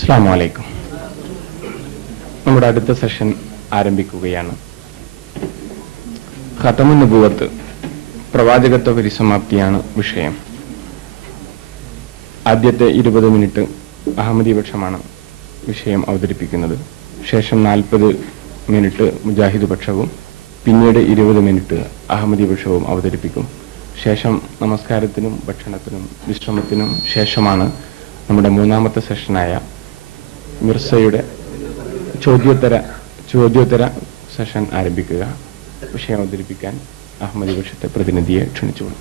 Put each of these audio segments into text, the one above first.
അസ്സലാമു അലൈക്കും. നമ്മുടെ അടുത്ത സെഷൻ ആരംഭിക്കുകയാണ്. ഖതമുൻ നുബുവത്ത്, പ്രവാചകത്വ പരിസമാപ്തിയാണ് വിഷയം. ആദ്യത്തെ 20 മിനിറ്റ് അഹമ്മദി പക്ഷമാണ് വിഷയം അവതരിപ്പിക്കുന്നത്. ശേഷം 40 മിനിറ്റ് മുജാഹിദ് പക്ഷവും പിന്നീട് 20 മിനിറ്റ് അഹമ്മദി പക്ഷവും അവതരിപ്പിക്കും. ശേഷം നമസ്കാരത്തിനും ഭക്ഷണത്തിനും വിശ്രമത്തിനും ശേഷമാണ് നമ്മുടെ മൂന്നാമത്തെ സെഷനായ മിർസയുടെ ചോദ്യോത്തര സെഷൻ ആരംഭിക്കുക. വിഷയം അവതരിപ്പിക്കാൻ അഹമ്മദി പക്ഷത്തെ പ്രതിനിധിയെ ക്ഷണിച്ചുകൊള്ളു.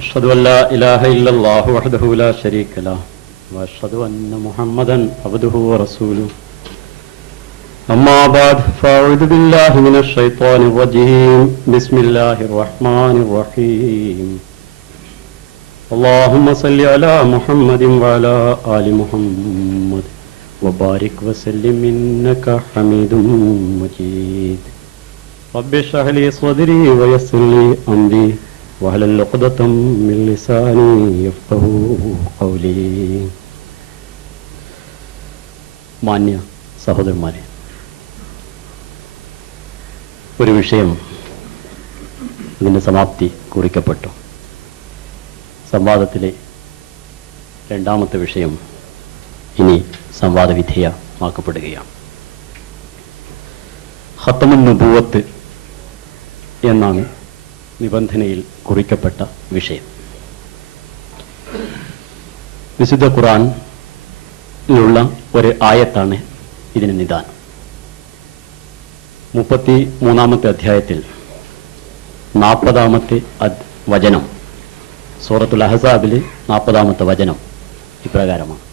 أشهد أن لا إله إلا الله وحده لا شريك له وأشهد أن محمدا عبده ورسوله أما بعد فأعوذ بالله من الشيطان الرجيم بسم الله الرحمن الرحيم اللهم صل على محمد وعلى آل محمد وبارك وسلم إنك حميد مجيد رب اشرح لي صدري ويسر لي أمري واحلل عقدة من لساني يفقهوا قولي. മാന്യ സഹോദരന്മാരെ, ഒരു വിഷയം ഇതിൻ്റെ സമാപ്തി കുറിക്കപ്പെട്ടു. സംവാദത്തിലെ രണ്ടാമത്തെ വിഷയം ഇനി സംവാദ വിധേയമാക്കപ്പെടുകയാണ്. ഖതമുൻ നുബുവത്ത് എന്നാണ് നിബന്ധനയിൽ കുറിക്കപ്പെട്ട വിഷയം. വിശുദ്ധ ഖുർആനിലുള്ള ഒരു ആയത്താണ് ഇതിന് നിദാനം. 33-ാമത്തെ അധ്യായത്തിൽ 40-ാമത്തെ വചനം, സൂറത്തുൽ അഹ്സാബിലെ 40-ാമത്തെ വചനം ഇപ്രകാരമാണ്: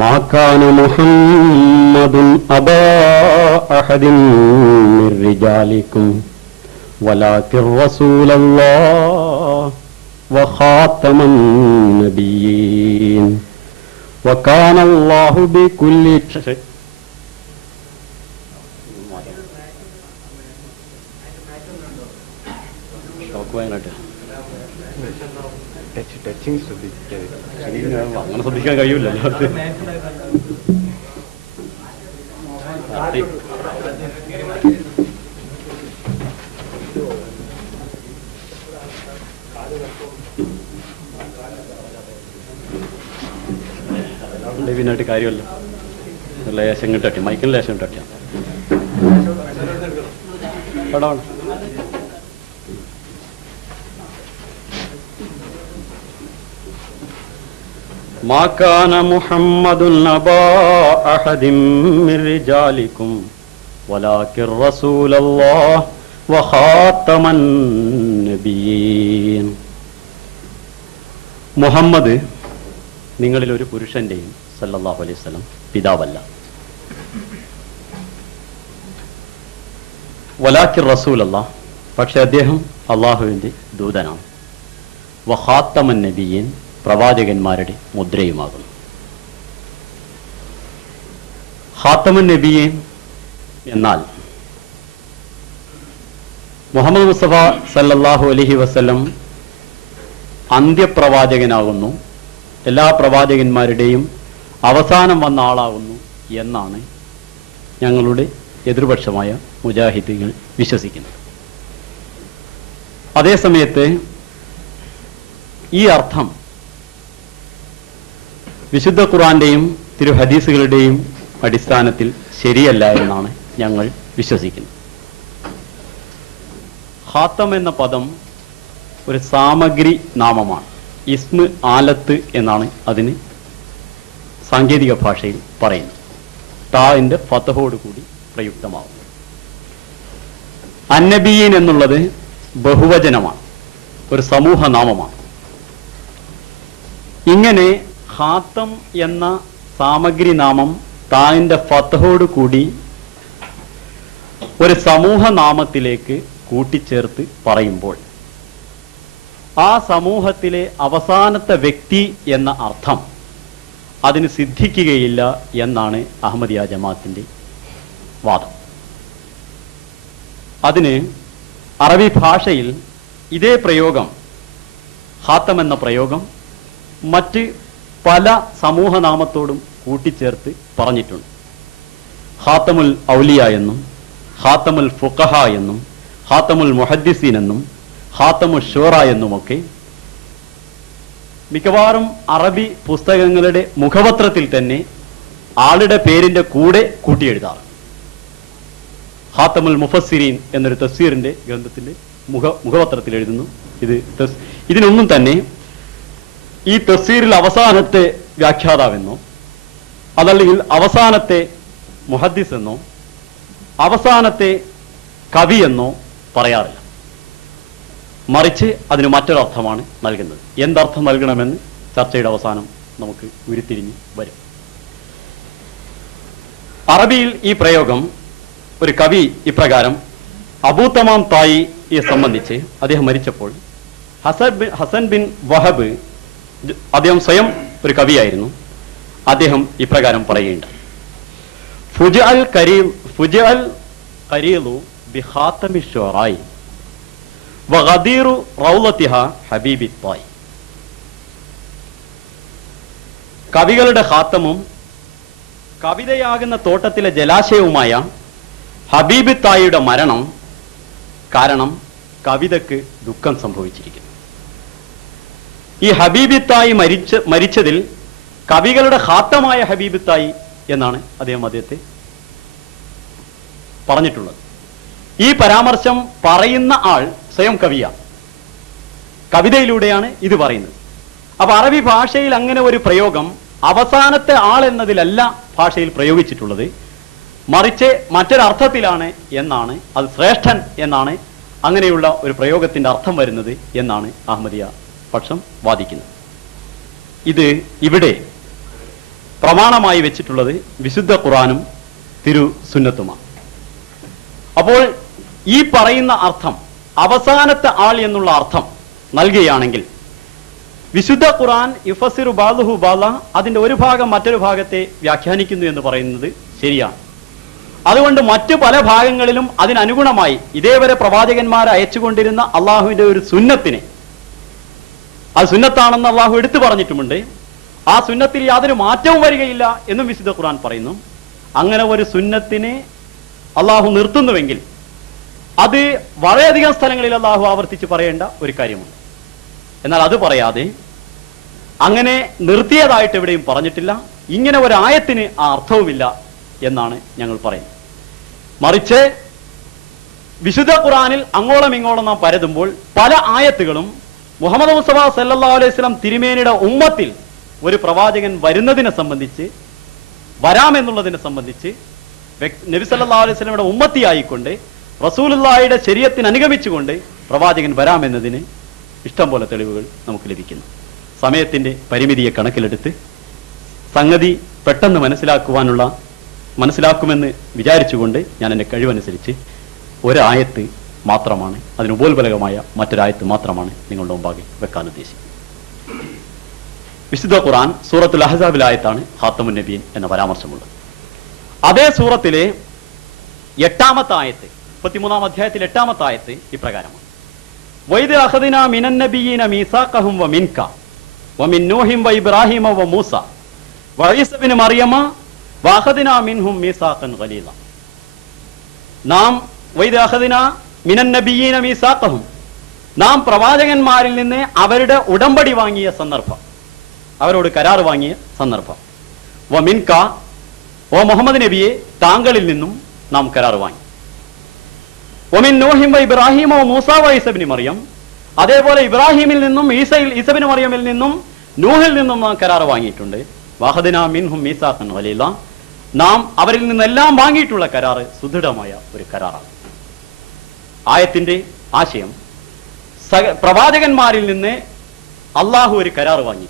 മാ കാന മുഹമ്മദുൻ അബാ അഹദിൻ മിർ റിജാലികും വലാകിർ റസൂലല്ലാഹ് വഖാതമൻ നബിയ്യീൻ വകാന അല്ലാഹു ബികുല്ലി അങ്ങനെ ശ്രദ്ധിക്കാൻ കഴിയൂല. ായിട്ട് കാര്യമല്ല. ലേശം കിട്ടട്ടി, മൈക്കിന് ലേശം കിട്ടിയ പടമാണ്. മാ കാന മുഹമ്മദുൻ അബാ അഹദിൻ മിർ റിജാലികും വലാകിർ റസൂലല്ലാഹ് വഖാതമൻ നബിയ്യീൻ. മുഹമ്മദ് നിങ്ങളിൽ ഒരു പുരുഷന്റെയും സല്ലല്ലാഹു അലൈഹി വസല്ലം പിതാവല്ല. വലാകിർ റസൂലല്ലാഹ്, പക്ഷെ അദ്ദേഹം അള്ളാഹുവിന്റെ ദൂതനാണ്. വഖാതമൻ നബിയ്യീൻ, പ്രവാചകന്മാരുടെ മുദ്രയുമാകുന്നു. ഖാതമുൻ നബിയ്യീൻ എന്നാൽ മുഹമ്മദ് മുസ്തഫ സല്ലല്ലാഹു അലൈഹി വസല്ലം അന്ത്യപ്രവാചകനാകുന്നു, എല്ലാ പ്രവാചകന്മാരുടെയും അവസാനം വന്ന ആളാകുന്നു എന്നാണ് ഞങ്ങളുടെ എതിർപക്ഷമായ മുജാഹിദുകൾ വിശ്വസിക്കുന്നത്. അതേസമയത്ത് ഈ അർത്ഥം വിശുദ്ധ ഖുർആന്റെയും തിരു ഹദീസുകളുടെയും അടിസ്ഥാനത്തിൽ ശരിയല്ല എന്നാണ് ഞങ്ങൾ വിശ്വസിക്കുന്നത്. ഖാത്തം എന്ന പദം ഒരു സാമഗ്രി നാമമാണ്. ഇസ്മ് ആലത്ത് എന്നാണ് അതിന് സാങ്കേതിക ഭാഷയിൽ പറയുന്നത്. താഇന്റെ ഫതഹോട് കൂടി പ്രയുക്തമാവും. അന്നബിയീൻ എന്നുള്ളത് ബഹുവചനമാണ്, ഒരു സമൂഹ നാമമാണ്. ഇങ്ങനെ ഖാത്തം എന്ന സാമഗ്രി നാമം താഇന്റെ ഫതഹോട് കൂടി ഒരു സമൂഹ നാമത്തിലേക്ക് കൂട്ടിച്ചേർത്ത് പറയുമ്പോൾ ആ സമൂഹത്തിലെ അവസാനത്തെ വ്യക്തി എന്ന അർത്ഥം അതിന് സിദ്ധിക്കുകയില്ല എന്നാണ് അഹമ്മദിയ ജമാഅത്തിന്റെ വാദം. അതിന് അറബി ഭാഷയിൽ ഇതേ പ്രയോഗം, ഖാത്തം എന്ന പ്രയോഗം, മറ്റ് പല സമൂഹനാമത്തോടും കൂട്ടിച്ചേർത്ത് പറഞ്ഞിട്ടുണ്ട്. ഖാത്തമുൽ ഔലിയ എന്നും ഖാത്തമുൽ ഫുഖഹ എന്നും ഖാത്തമുൽ മുഹദ്ദിസീൻ എന്നും ഖാത്തമുൽ ഷൂറ എന്നുമൊക്കെ മിക്കവാറും അറബി പുസ്തകങ്ങളുടെ മുഖപത്രത്തിൽ തന്നെ ആളുടെ പേരിന്റെ കൂടെ കൂട്ടിയെഴുതാറ്. ഖാത്തമുൽ മുഫസ്സിരീൻ എന്നൊരു തഫ്സീറിന്റെ ഗ്രന്ഥത്തിന്റെ മുഖപത്രത്തിൽ എഴുതുന്നു. ഇതിനൊന്നും തന്നെ ഈ തഫ്സീറിൽ അവസാനത്തെ വ്യാഖ്യാതാവെന്നോ അതല്ലെങ്കിൽ അവസാനത്തെ മുഹദ്ദിസ് എന്നോ അവസാനത്തെ കവി എന്നോ പറയാറില്ല. മറിച്ച് അതിന് മറ്റൊരർത്ഥമാണ് നൽകുന്നത്. എന്തർത്ഥം നൽകണമെന്ന് ചർച്ചയുടെ അവസാനം നമുക്ക് ഉരുത്തിരിഞ്ഞ് വരും. അറബിയിൽ ഈ പ്രയോഗം ഒരു കവി ഇപ്രകാരം അബൂ തമാം തായിയെ സംബന്ധിച്ച് അദ്ദേഹം മരിച്ചപ്പോൾ ഹസൻ ബിൻ വഹബ്, അദ്ദേഹം സ്വയം ഒരു കവിയായിരുന്നു, അദ്ദേഹം ഇപ്രകാരം പറയുന്നുണ്ട്: ഫുജഅൽ ഖരീലു ബിഖാതമി ശുറായി വഗദീറു റൗളതിഹ ഹബീബി തായി. കവികളുടെ ഖാത്തമും കവിതയാകുന്ന തോട്ടത്തിലെ ജലാശയവുമായ ഹബീബി തായിയുടെ മരണം കാരണം കവിതയ്ക്ക് ദുഃഖം സംഭവിച്ചിരിക്കുന്നു. ഈ ഹബീബി തായി മരിച്ചതിൽ കവികളുടെ ഖാത്തമായ ഹബീബി തായി എന്നാണ് അദ്ദേഹത്തെ പറഞ്ഞിട്ടുള്ളത്. ഈ പരാമർശം പറയുന്ന ആൾ സ്വയം കവിയാണ്, കവിതയിലൂടെയാണ് ഇത് പറയുന്നത്. അപ്പൊ അറബി ഭാഷയിൽ അങ്ങനെ ഒരു പ്രയോഗം അവസാനത്തെ ആൾ എന്നതിലല്ല ഭാഷയിൽ പ്രയോഗിച്ചിട്ടുള്ളത്, മറിച്ച് മറ്റൊരർത്ഥത്തിലാണ് എന്നാണ്, അത് ശ്രേഷ്ഠൻ എന്നാണ് അങ്ങനെയുള്ള ഒരു പ്രയോഗത്തിന്റെ അർത്ഥം വരുന്നത് എന്നാണ് അഹമ്മദിയ പക്ഷം വാദിക്കുന്നത്. ഇത് ഇവിടെ പ്രമാണമായി വെച്ചിട്ടുള്ളത് വിശുദ്ധ ഖുർആനും തിരു സുന്നത്തുമാണ്. അപ്പോൾ ഈ പറയുന്ന അർത്ഥം, അവസാനത്തെ ആൾ എന്നുള്ള അർത്ഥം നൽകുകയാണെങ്കിൽ വിശുദ്ധ ഖുർആൻ യുഫസിറു ബാദുഹു ബാദ, അതിന്റെ ഒരു ഭാഗം മറ്റൊരു ഭാഗത്തെ വ്യാഖ്യാനിക്കുന്നു എന്ന് പറയുന്നത് ശരിയാണ്. അതുകൊണ്ട് മറ്റു പല ഭാഗങ്ങളിലും അതിനനുഗുണമായി ഇതേവരെ പ്രവാചകന്മാരെ അയച്ചുകൊണ്ടിരുന്ന അള്ളാഹുവിന്റെ ഒരു സുന്നത്തിനെ, അത് സുന്നത്താണെന്ന് അള്ളാഹു എടുത്തു പറഞ്ഞിട്ടുമുണ്ട്, ആ സുന്നത്തിൽ യാതൊരു മാറ്റവും വരികയില്ല എന്നും വിശുദ്ധ ഖുർആൻ പറയുന്നു. അങ്ങനെ ഒരു സുന്നത്തിനെ അള്ളാഹു നിർത്തുന്നുവെങ്കിൽ അത് വളരെയധികം സ്ഥലങ്ങളിൽ അള്ളാഹു ആവർത്തിച്ച് പറയേണ്ട ഒരു കാര്യമുണ്ട്. എന്നാൽ അത് പറയാതെ അങ്ങനെ നിർത്തിയതായിട്ട് എവിടെയും പറഞ്ഞിട്ടില്ല. ഇങ്ങനെ ഒരു ആയത്തിന് ആ അർത്ഥവുമില്ല എന്നാണ് ഞങ്ങൾ പറയുന്നത്. മറിച്ച് വിശുദ്ധ ഖുർആനിൽ അങ്ങോളം ഇങ്ങോളം നാം പരതുമ്പോൾ പല ആയത്തുകളും മുഹമ്മദ് മുസ്തഫ സല്ലല്ലാഹു അലൈഹി വസല്ലം തിരുമേനിയുടെ ഉമ്മത്തിൽ ഒരു പ്രവാചകൻ വരുന്നതിനെ സംബന്ധിച്ച്, വരാമെന്നുള്ളതിനെ സംബന്ധിച്ച്, നബി സല്ലല്ലാഹു അലൈഹി വസല്ലമയുടെ ഉമ്മത്തിയായിക്കൊണ്ട് റസൂലുള്ളാഹിയുടെ ശരീഅത്തിന് അനുഗമിച്ചുകൊണ്ട് പ്രവാചകൻ വരാമെന്നതിന് ഇഷ്ടം പോലെ തെളിവുകൾ നമുക്ക് ലഭിക്കുന്നു. സമയത്തിന്റെ പരിമിതിയെ കണക്കിലെടുത്ത് സംഗതി പെട്ടെന്ന് മനസ്സിലാക്കുമെന്ന് വിചാരിച്ചുകൊണ്ട് ഞാൻ എൻ്റെ കഴിവനുസരിച്ച് ഒരായത്ത് മാത്രമാണ്, അതിന് ഉപോത്ബലകമായ മറ്റൊരായത്ത് മാത്രമാണ് നിങ്ങളുടെ മുമ്പാകെ വെക്കാൻ ഉദ്ദേശിക്കുന്നത്. വിശുദ്ധ ഖുർആൻ സൂറത്തുൽ അഹ്സാബിലായത്താണ് ഖാത്തമുൻ നബിയീൻ എന്ന പരാമർശമുള്ളത്. അതേ സൂറത്തിലെ 8-ാമത്തെ ആയത്ത്, 33-ാം അധ്യായത്തിൽ 8-ാമത്തെ ആയത്ത് ഇപ്രകാരമാണ്: വൈദ് അഖദിനാ മിനൻ നബിയ്യീന മീസാഖഹും വമിൻക വമിൻ നൂഹിം വഇബ്രാഹീമ വമൂസ വഈസ ഇബ്നു മറിയമ വഅഖദിനാ മിൻഹും മീസാഖൻ ഖലീല. നാം വൈദ് അഖദിനാ മിനൻ നബിയ്യീന മീസാഖഹും, നാം പ്രവാചകന്മാരിൽ നിന്ന് അവരുടെ ഉടമ്പടി വാങ്ങിയ സന്ദർഭം, അവരോട് കരാർ വാങ്ങിയ സന്ദർഭം. വമിൻക, ഓ മുഹമ്മദ് നബിയെ, താങ്കളിൽ നിന്നും നാം കരാർ വാങ്ങി. ഒമിൻ നൂഹിം വ ഇബ്രാഹിം വ മൂസ വ ഈസ ഇബ്നു മറിയം, അതേപോലെ ഇബ്രാഹിമിൽ നിന്നും ഈസ ഇബ്നു മറിയമിൽ നിന്നും നൂഹിൽ നിന്നും നാം കരാർ വാങ്ങിയിട്ടുണ്ട്. വഅഖദിനാ മിൻഹും മീസാഖൻ ഖലീല, നാം അവരിൽ നിന്നെല്ലാം വാങ്ങിയിട്ടുള്ള കരാർ സുദൃഢമായ ഒരു കരാറാണ്. ആയത്തിന്റെ ആശയം, പ്രവാചകന്മാരിൽ നിന്ന് അള്ളാഹു ഒരു കരാർ വാങ്ങി,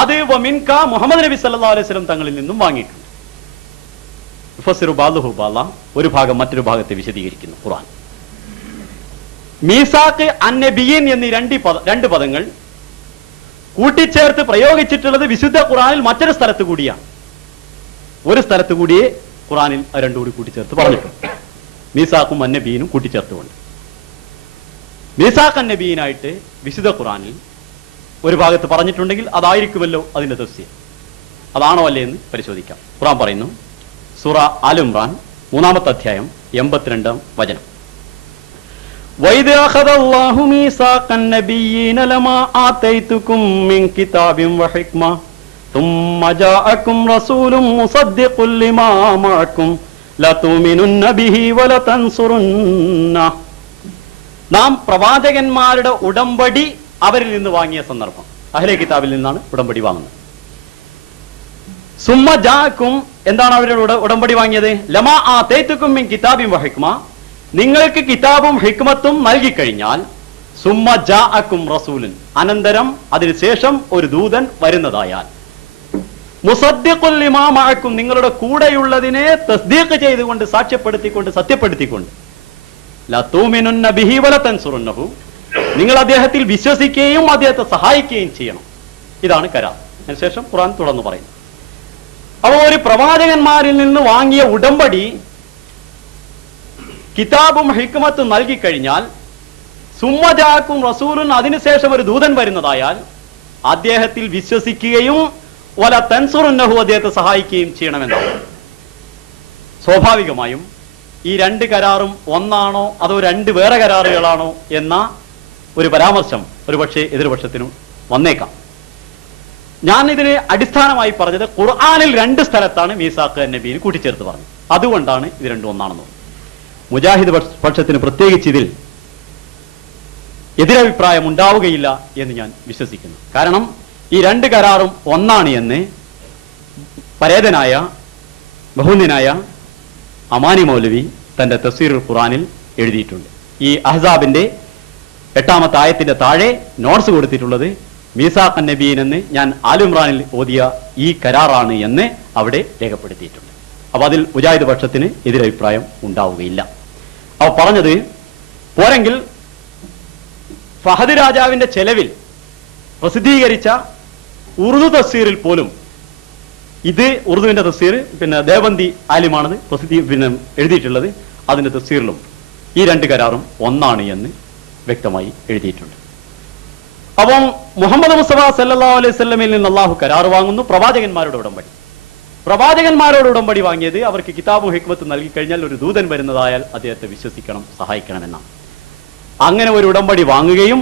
അത് വമിൻക മുഹമ്മദ് നബി സല്ലല്ലാഹു അലൈഹി വസല്ലം തങ്ങളിൽ നിന്നും വാങ്ങിയിട്ടുണ്ട്. യുഫസ്സിറു ബാദുഹു ബാദ, ഒരു ഭാഗം മറ്റൊരു ഭാഗത്തെ വിശദീകരിക്കുന്നു ഖുർആൻ. മീസാഖ് അന്നബിയീൻ എന്നീ രണ്ട് പദങ്ങൾ കൂട്ടിച്ചേർത്ത് പ്രയോഗിച്ചിട്ടുള്ളത് വിശുദ്ധ ഖുർആനിൽ മറ്റൊരു സ്ഥലത്ത് കൂടിയാണ്. ഒരു സ്ഥലത്ത് കൂടിയേ ഖുർആനിൽ രണ്ടും കൂടി കൂട്ടിച്ചേർത്ത് പറഞ്ഞിട്ടുണ്ട്. മീസാഖും അന്നബീനും കൂട്ടിച്ചേർത്തുകൊണ്ട് മീസാഖ് അന്നബീനായിട്ട് വിശുദ്ധ ഖുർആനിൽ ഒരു ഭാഗത്ത് പറഞ്ഞിട്ടുണ്ടെങ്കിൽ അതായിരിക്കുമല്ലോ അതിന്റെ തഫ്സീർ. അതാണോ അല്ലേ എന്ന് പരിശോധിക്കാം. ഖുർആൻ പറയുന്നു, സൂറ ആൽ ഇംറാൻ 3-ാമത്തെ അധ്യായം 82-ാം വചനം. وَإِذْ أَخَذَ اللَّهُ مِيثَاقَ النَّبِيِّينَ لَمَا آتَيْتُكُم مِّن كِتَابٍ وَحِكْمَةٍ ثُمَّ جَاءَكُمْ رَسُولٌ مُصَدِّقٌ لِّمَا مَعَكُمْ لَتُؤْمِنُنَّ بِهِ وَلَتَنصُرُنَّهُ. നാം പ്രവാചകന്മാരുടെ ഉടമ്പടി അവരിൽ നിന്ന് വാങ്ങിയ സന്ദർഭം. അഹ്ലെ കിതാബിൽ നിന്നാണ് ഉടമ്പടി വാങ്ങുന്നത്. സുമ്മ ജാഅക്കും, എന്താണ് അവരുടെ ഉടമ്പടി വാങ്ങിയത്? ലമാ ആതൈതുക്കും മിൻ കിതാബിൻ വഹിക്മ, നിങ്ങൾക്ക് കിതാബും ഹിക്മത്തും നൽകിക്കഴിഞ്ഞാൽ, സുമ്മ ജാഅക്കും റസൂലുൻ, അനന്തരം അതിനുശേഷം ഒരു ദൂതൻ വരുന്നതായാൽ, മുസദ്ദിഖുൽ ലിമാ മഅക്കും, നിങ്ങളുടെ കൂടെയുള്ളതിനെ തസ്ദീഖ് ചെയ്തുകൊണ്ട്, സാക്ഷ്യപ്പെടുത്തിക്കൊണ്ട്, സത്യപ്പെടുത്തിക്കൊണ്ട്, ലതൂമിനുന്ന ബിഹി വലതൻസുറുന്നഹു, നിങ്ങൾ അദ്ദേഹത്തിൽ വിശ്വസിക്കുകയും അദ്ദേഹത്തെ സഹായിക്കുകയും ചെയ്യണം. ഇതാണ് കരാർ. അതിനുശേഷം ഖുർആൻ തുടർന്ന് പറയുന്നു. അപ്പോൾ ഒരു പ്രവാചകന്മാരിൽ നിന്ന് വാങ്ങിയ ഉടമ്പടി കിതാബും ഹിക്മത്തും നൽകിക്കഴിഞ്ഞാൽ, സുമ്മജാക്കും റസൂലുൻ, അതിനുശേഷം ഒരു ദൂതൻ വരുന്നതായാൽ അദ്ദേഹത്തിൽ വിശ്വസിക്കുകയും വല തൻസുറുന്നഹു, അദ്ദേഹത്തെ സഹായിക്കുകയും ചെയ്യണമെന്നാണ്. സ്വാഭാവികമായും ഈ രണ്ട് കരാറും ഒന്നാണോ അതോ രണ്ട് വേറെ കരാറുകളാണോ എന്ന ഒരു പരാമർശം ഒരുപക്ഷെ എതിർപക്ഷത്തിനും വന്നേക്കാം. ഞാൻ ഇതിന് അടിസ്ഥാനമായി പറഞ്ഞത് ഖുർആനിൽ രണ്ട് സ്ഥലത്താണ് മീസാഖ് നബീന് കൂട്ടിച്ചേർത്ത് പറഞ്ഞത്. അതുകൊണ്ടാണ് ഇത് രണ്ടും ഒന്നാണെന്ന്. മുജാഹിദ് പക്ഷത്തിന് പ്രത്യേകിച്ച് ഇതിൽ എതിരഭിപ്രായം ഉണ്ടാവുകയില്ല എന്ന് ഞാൻ വിശ്വസിക്കുന്നു. കാരണം ഈ രണ്ട് കരാറും ഒന്നാണ് എന്ന് പരേതനായ ബഹുന്യനായ അമാനി മൗലവി തന്റെ തഫ്സീറുൽ ഖുർആനിൽ എഴുതിയിട്ടുണ്ട്. ഈ അഹ്സാബിന്റെ 8-ാമത്തെ ആയത്തിന്റെ താഴെ നോട്ട്സ് കൊടുത്തിട്ടുള്ളത് മീസാഖ് നബീൻ എന്ന് ഞാൻ ആൽ ഇംറാനിൽ ഓതിയ ഈ കരാറാണ് എന്ന് അവിടെ രേഖപ്പെടുത്തിയിട്ടുണ്ട്. അപ്പൊ അതിൽ മുജാഹിദ് പക്ഷത്തിന് എതിരഭിപ്രായം ഉണ്ടാവുകയില്ല. അവ പറഞ്ഞത് പോരെങ്കിൽ ഫഹദ് രാജാവിന്റെ ചെലവിൽ പ്രസിദ്ധീകരിച്ച ഉറുദു തഫ്സീറിൽ പോലും ഇത് ഉറുദുവിന്റെ തഫ്സീർ, പിന്നെ ദേവന്തി ആലിമാണത് എഴുതിയിട്ടുള്ളത്. അതിന്റെ തഫ്സീറിലും ഈ രണ്ട് കരാറും ഒന്നാണ് എന്ന് വ്യക്തമായി എഴുതിയിട്ടുണ്ട്. അപ്പം മുഹമ്മദ് മുസ്തഫ സല്ലല്ലാഹു അലൈഹി വസല്ലമയിൽ നിന്ന് അള്ളാഹു കരാർ വാങ്ങുന്നു. പ്രവാചകന്മാരുടെ ഉടമ്പടി, പ്രവാചകന്മാരോട് ഉടമ്പടി വാങ്ങിയത് അവർക്ക് കിതാബും ഹിക്മത്തും നൽകിക്കഴിഞ്ഞാൽ ഒരു ദൂതൻ വരുന്നതായാൽ അദ്ദേഹത്തെ വിശ്വസിക്കണം, സഹായിക്കണമെന്നാണ്. അങ്ങനെ ഒരു ഉടമ്പടി വാങ്ങുകയും